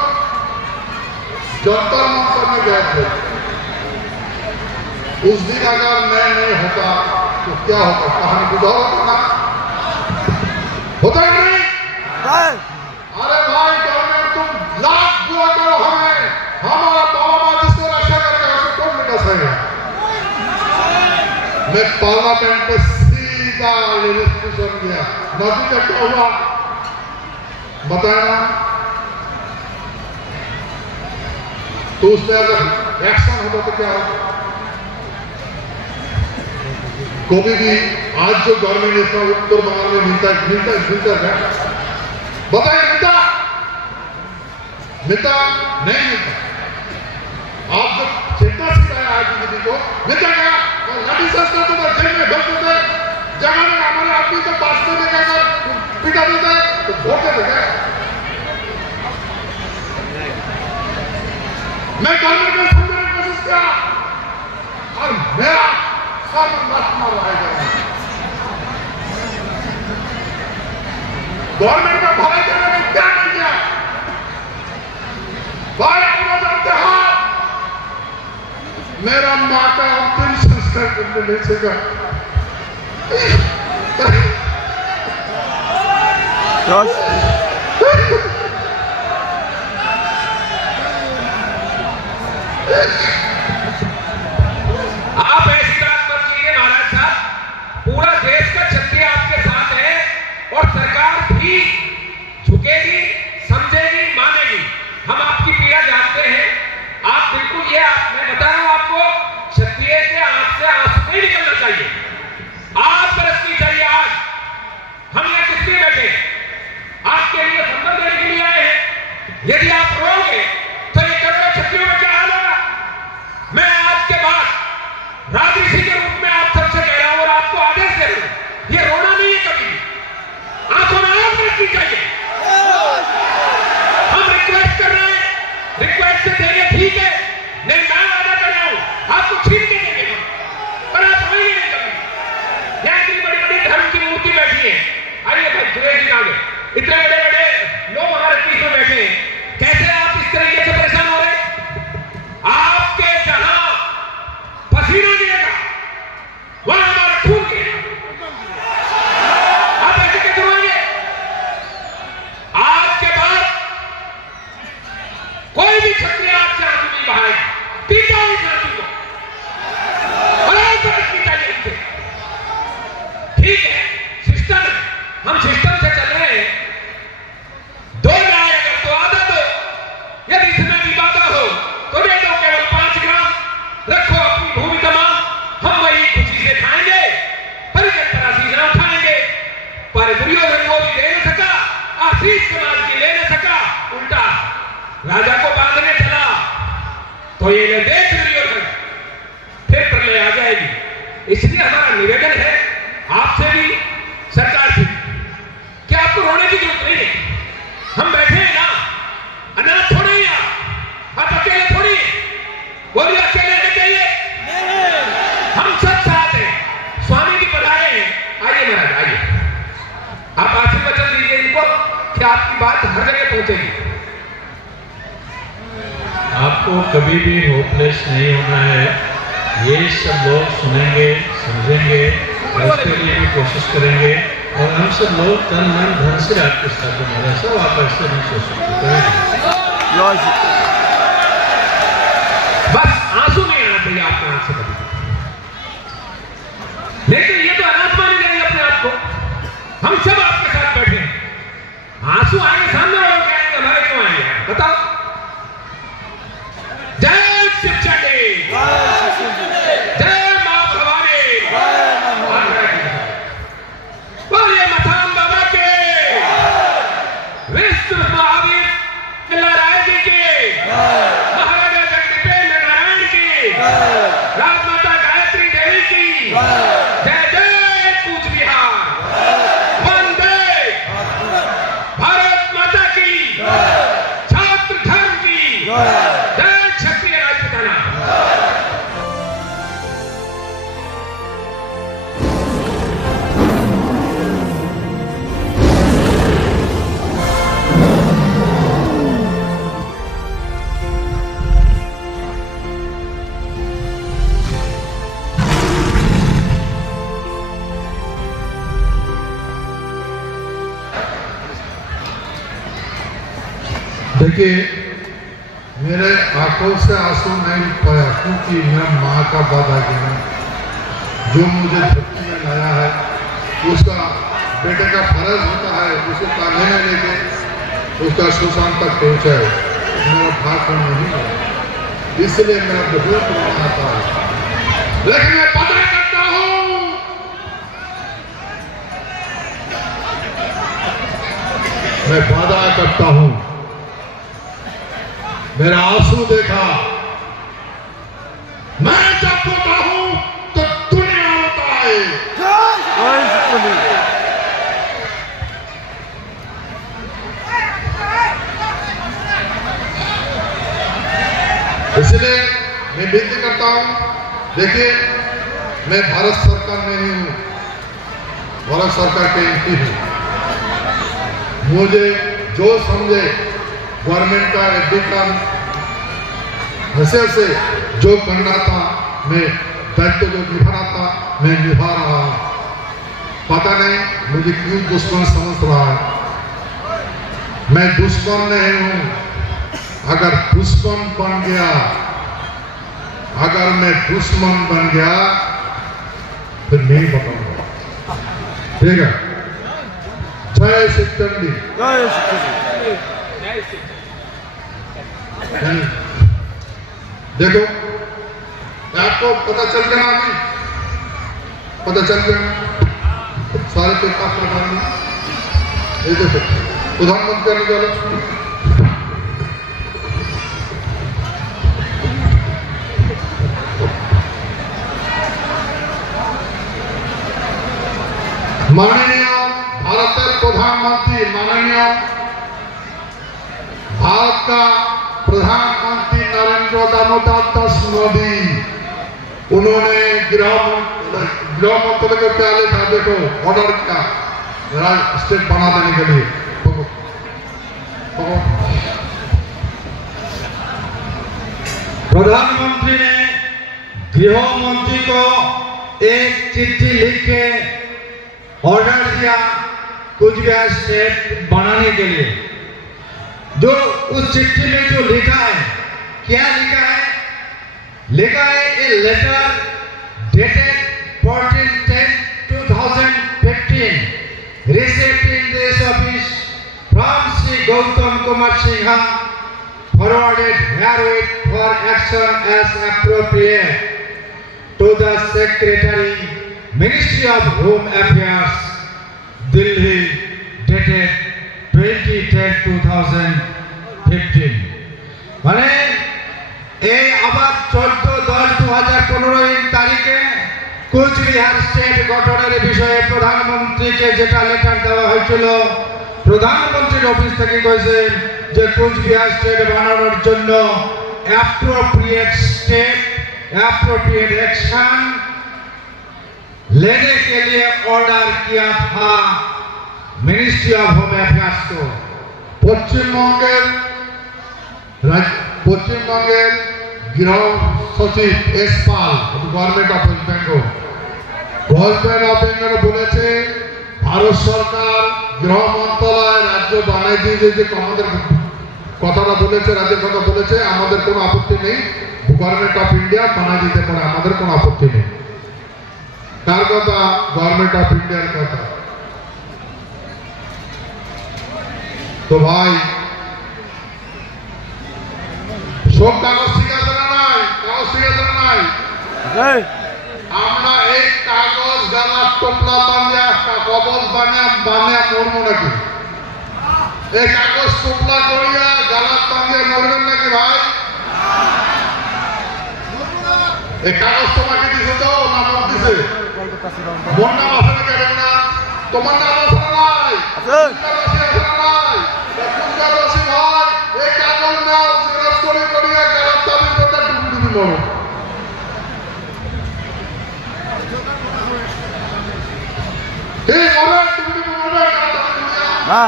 जंतर मंतर में गए थे, उस दिन अगर मैं नहीं होता तो क्या होता? कहानी बुझा होता ना, होता ही नहीं। अरे भाई गवर्नमेंट तुम लाख बुरा करो हमें, हमारा बाबा माँ जिसको रक्षा करके हमें कौन मिटा सकेगा? मैं पार्लियामेंट पे सीधा इलेक्शन किया, नतीजा क्या हुआ बताया? तो उसमें अगर एक्शन होता तो क्या होता? कोई भी आज जो गवर्नमेंट इतना उत्तर बंगाल में मिलता है क्या? बताइए, मिलता नहीं मिलता। आप जब चेतना सिखाया आईटीबीपी को, मिलता क्या? लाठी चार्ज करते थे, जेल में भेज देते, जगह में हमारे आदमी को बांटने में क्या पिटा देते, तो वोट देते क्या? मैं गवर्नमेंट को समझाने की कोशिश किया और मेरा सर मत मार रहा है। गवर्नमेंट का भलाई करने में क्या नहीं किया? भाई आपको जानते हो, मेरा माँ का अंतिम संस्कार करने नहीं सका। जोश आप ऐसी बात मत कीजिए महाराज साहब, पूरा देश का क्षत्रिय आपके साथ है और सरकार भी झुकेगी, समझेगी, मानेगी। हम आपकी पीड़ा जानते हैं। आप बिल्कुल मैं बता रहा हूं आपको, क्षत्रिय के आंख से आंसू नहीं निकलना चाहिए। आज बरसनी चाहिए। आज हम यहाँ किस लिए बैठे? आपके लिए संबंध देने के लिए आए हैं। यदि आप रोगे तो ये करोड़ों क्षत्रियों में क्या हाल होगा? मैं आज के बाद राजऋषि के रूप में आप सबसे कह रहा हूं और आपको आदेश दे रहा हूं, ये रोना नहीं है कभी, आंखों में आंख रखनी चाहिए। हम रिक्वेस्ट कर रहे हैं, रिक्वेस्ट से देंगे ठीक है, नहीं मैं वादा कर रहा हूं आपको छीन के देंगे हम, पर आप रोइए नहीं कभी। यहाँ इतनी बड़ी बड़ी धर्म की मूर्ति बैठी है। आइए भाई सुरेश जी आगे, इतने बड़े बड़े लोग हमारे बीच में बैठे हैं, कैसे आप इस तरीके से परेशान हो रहे? आपके जहां पसीना गिरेगा वहां हमारा खून गिरेगा। आप ऐसे कैसे रोएंगे? आज के बाद कोई भी क्षत्रिय आपसे आंसू नहीं बहाएगा। पीटा इस आंसू को, बराबर पीटा इससे। ठीक है, सिस्टम है, हम सिस्टम से चल रहे हैं। दो न्याय अगर तो आधा दो, यदि इसमें भी बाधा हो तो दे दो, केवल 5 ग्राम रखो अपनी भूमि तमाम, हम वही खुशी से खाएंगे, परिजन पर आशीष न उठाएंगे। पर दुर्योधन को भी ले न सका, आशीष समाज की ले न सका, उल्टा राजा को बांधने चला। तो ये देख दुर्योधन, फिर प्रलय आ जाएगी। इसलिए हमारा निवेदन है आपसे भी, सरकार से, कि आपको रोने की जरूरत नहीं है। हम बैठे हैं ना, अनाथ थोड़े ही आप अकेले थोड़ी हैं। बोलिए अकेले रहने चाहिए? हम सब साथ हैं, स्वामी जी पधारे हैं। आइए महाराज आइए, आप आशीर्वचन दीजिए इनको कि आपकी बात हर जगह पहुंचेगी। आपको कभी भी होपलेस नहीं होना है। ये सब लोग सुनेंगे, समझेंगे और उसके लिए भी कोशिश करेंगे। और हम सब लोग तन मन धन से आपके साथ हमारा सब आप ऐसे नहीं सोच सकते। जोश बस आंसू नहीं आना चाहिए आपके आंख से कभी। लेकिन ये तो अनाथ माने जाएंगे अपने आप को। हम सब आपके साथ बैठे हैं, आंसू आएंगे सामने वालों के आएंगे, हमारे क्यों आएंगे बताओ? जय शिव चंडी, जय मां भवानी, बोलिए मथान बाबा के, विष्णु महावीर चिल्लाराय जी के, महाराजा जगदीपेंद्र नारायण की, राजमाता गायत्री देवी की, जय जय कूच बिहार, वंदे भारत माता की, छात्र धर्म की, जय क्षत्रिय राजपुताना। देखिए, मेरे आंखों से आंसू नहीं पाया क्योंकि मैं माँ का बात आ गया, जो मुझे धरती में लाया है उसका बेटे का फर्ज होता है उसको कांधे में लेके उसका सुशांत तक पहुँचाए। मेरा ठाकुर नहीं है, इसलिए मैं बहुत रोना आता है। लेकिन मैं पता करता हूँ मैं वादा करता हूं, मेरा आंसू देखा, मैं जब होता हूं तो दुनिया होता है। जय शिवकुली। इसलिए मैं विनती करता हूं, देखिए मैं भारत सरकार में नहीं हूं, भारत सरकार के एमपी हूं। मुझे जो समझे गवर्नमेंट का एडमिशन हैसियत से जो करना था, मैं दायित्व जो निभाना था मैं निभा रहा हूं। पता नहीं मुझे क्यों दुश्मन समझ रहा है। मैं दुश्मन नहीं हूं। अगर दुश्मन बन गया, अगर मैं दुश्मन बन गया फिर नहीं बताऊंगा, ठीक है। जय शिवचंडी। जय शिवकुली। देखो आपको पता चल गया, अभी पता चल गया सारे पेपर प्रधान, ये देखो प्रधानमंत्री ने बोला माननीय भारत प्रधानमंत्री, माननीय भारत का प्रधानमंत्री नरेंद्र दामोदर दास मोदी, उन्होंने गृह मंत्री को क्या लिखा, देखो ऑर्डर किया स्टेट बना देने के लिए। प्रधानमंत्री ने गृह मंत्री को एक चिट्ठी लिख के ऑर्डर दिया कुछ बिहार स्टेट बनाने के लिए। जो उस चिट्ठी में जो लिखा है, क्या लिखा है? लिखा है a letter dated 14/10/2015 received in this office from Sri Gautam Kumar Singha, forwarded herewith for action as appropriate to the Secretary, Ministry of Home Affairs, Delhi, dated 2010-2015। মানে এই আবার 14/10/2015 তারিখে কুচবিহার স্টেট গঠনের বিষয়ে প্রধানমন্ত্রীকে যেটা লেটার দেওয়া হয়েছিল, প্রধানমন্ত্রীর অফিস থেকে কইছে যে কুচবিহার স্টেট বানানোর জন্য অ্যাপ্রোপ্রিয়েট স্টেপ, অ্যাপ্रोप्रिएट एक्शन लेने के लिए ऑर्डर किया था मिनिस्ट्री ऑफ होम अफेयर्स को। পশ্চিমবঙ্গের গৃহ সচিব S Pal, government of West Bengal, government of Bengal বলেছে ভারত সরকার গৃহ মন্ত্রণালয় রাজ্য বানিয়ে দিয়ে যে আমাদের কথাটা বলেছে, রাজ্যের কথা বলেছে, আমাদের কোনো আপত্তি নেই, গভর্নমেন্ট অফ ইন্ডিয়া বানিয়ে দিতে পারে, আমাদের কোনো আপত্তি নেই। কার কথা? গভর্নমেন্ট অফ ইন্ডিয়ার কথা। তো ভাই সব কাগজ ঠিক আছে না নাই? কাগজ ঠিক আছে না নাই? जय আমরা এই কাগজ গালা টোপলা বানিয়ে কবজ বানিয়ে মরবো নাকি? এই কাগজ টোপলা করিয়া গালা বানিয়ে মরবেন নাকি ভাই? এই কাগজ তোমাকে দিছে তো না মন দিছে? মোর নাম আছে না কেন না? তোমার নাম আছে না নাই? আছে। কুঞ্জাবাসী আছে না নাই? কুঞ্জাবাসী ভাই এই কাগজ নাও, জেরক্স করিয়া গালা তাবির কথা ডুবি মরো। ঠিক ওরা ডুবি মরবে গালা তাবির করিয়া। ना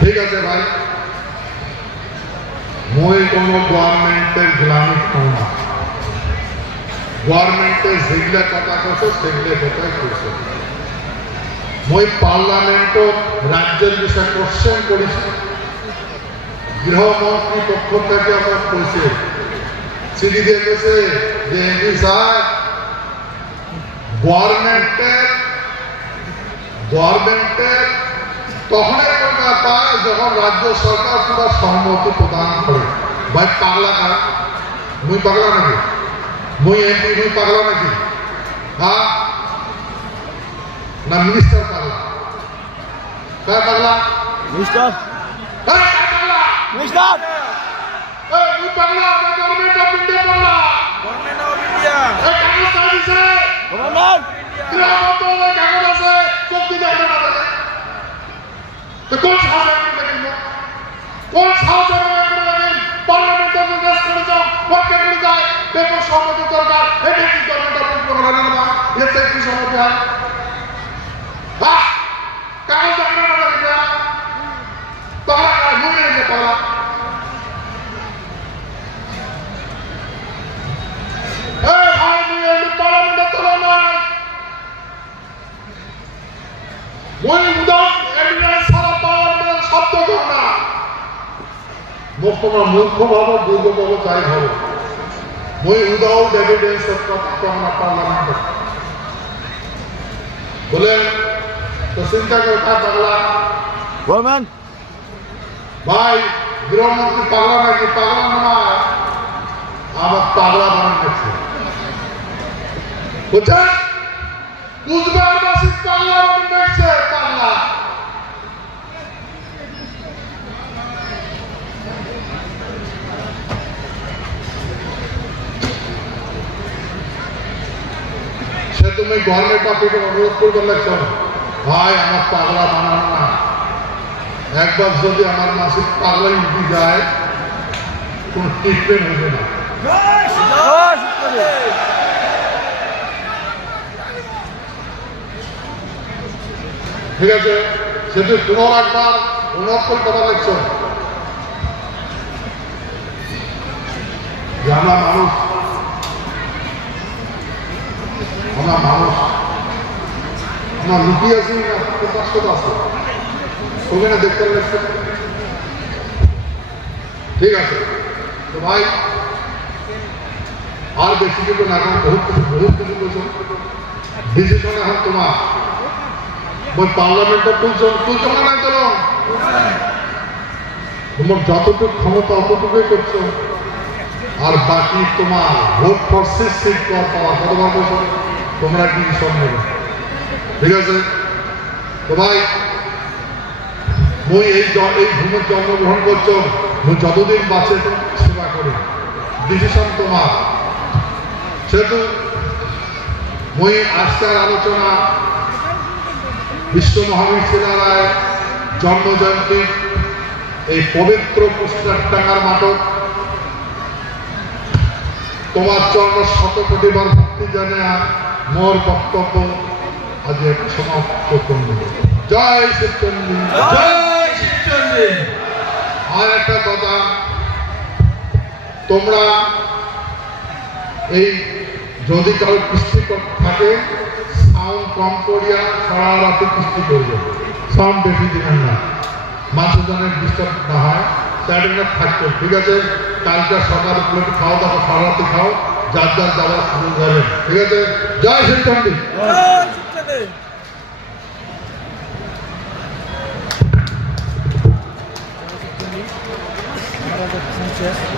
ঠিক আছে ভাই, মই কোনো গভর্নমেন্টের গ্লানি খাও না। গভর্নমেন্টে যেগুলা কথা কইছে সেগুলা কথাই কইছে। মই পার্লামেন্টত রাজ্যের বিষয়ে কোশ্চেন করেছি, গৃহমন্ত্রী পক্ষ থেকে আমার কইছে, চিঠি দিয়ে গেছে যে এমপি সাহেব গভর্নমেন্টের তখনই দরকার পায় যখন রাজ্য সরকার পুরো সহমতি প্রদান করে। ভাই পাগলা কার মুই পাগলা নাকি? মুই এমপি মুই পাগলা নাকি? হ্যাঁ না মিনিস্টার পাগলা? কার পাগলা? মিস্টার কার পাগলা? মিস্টার মুই পাগলা না গভর্নমেন্ট অফ ইন্ডিয়া পাগলা? গভর্নমেন্ট অফ ইন্ডিয়া কাগজ দিছে গভর্নমেন্ট গ্রাম অঞ্চলে কাগজ আছে চোখটি দেখে না দেখে তো কোন সাহায্য দেখেন কোন সাহায্য দেখেন পার্লামেন্টের নির্দেশ করে যাও ভোটকে করে যায় পেপার সম্মতি দরকার এটা কি গভর্নমেন্ট অফ ইন্ডিয়া না না এতে কি সম্মতি হয় হ্যাঁ কাগজ দেখে না দেখে তারা মুই নিয়ে পালা মূর্খ ভাবো দুর্গ ভাবো যাই ভাবো মই উইদাউট এভিডেন্স অফ পার্লামেন্ট বলেন তো চিন্তা করে কার পাগলা গভর্নমেন্ট ভাই গৃহমন্ত্রী পাগলা নাকি? পাগলা নয় আমার পাগলা বানান গেছে বুঝছেন? কুচবিহার বাসী পাগলা বানান গেছে পাগলা সে তুমি গভর্নমেন্ট অফিসে অনুরোধ করবে লাগছো ভাই আমার পাগলা বানানো না একবার যদি আমার মাসিক পাগলাই উঠে যায় কোন ট্রিটমেন্ট হবে না ঠিক আছে সেটি পুনরাকবার অনুরোধ করে কথা লাগছো যে আমরা মানুষ আমরা লুকিয়ে আছি না প্রকাশ্যতা আছে ওখানে দেখতে লাগছে ঠিক আছে তো ভাই আর বেশি কিছু না কারণ বহুত কিছু বলছো ডিসিশন এখন তোমার বই পার্লামেন্টে তুলছো না নাই চলো তোমার যতটুকু ক্ষমতা অতটুকুই করছো আর বাকি তোমার ভোট ফর সিট পাওয়া কতবার বলছো তোমরা কি সব নেবে ঠিক আছে তো ভাই মই এই ভূমির জন্মগ্রহণ করছো মই যতদিন বাঁচে সেবা করি ডিসিশন তোমার সেহেতু মই আজকের আলোচনা বিশ্ব মহাবীর সেনা রায় জন্মজয়ন্তী এই পবিত্র পুরস্কার টাঙ্গার মাঠক তোমার চরণ শত কোটিবার ভক্তি জানিয়া মোর বক্তব্য আজ সমাপ্ত করব জয় শিবচন্ডী জয় শিবচন্ডী। আর একটা কথা তোমরা এই যদি কারো কৃষ্টি থাকে সাউন্ড কম করিয়া সারা রাতে কৃষ্টি করবে সাউন্ড বেশি দিবেন না মানুষজনের ডিস্টার্ব না হয় স্যাটেলাইট থাকবে ঠিক আছে কালকে সকাল প্লেট খাও তারপর সারা রাতে খাও যার যাবার সুযোগ যাবেন ঠিক আছে জয় শিবচন্ডী Sanchez,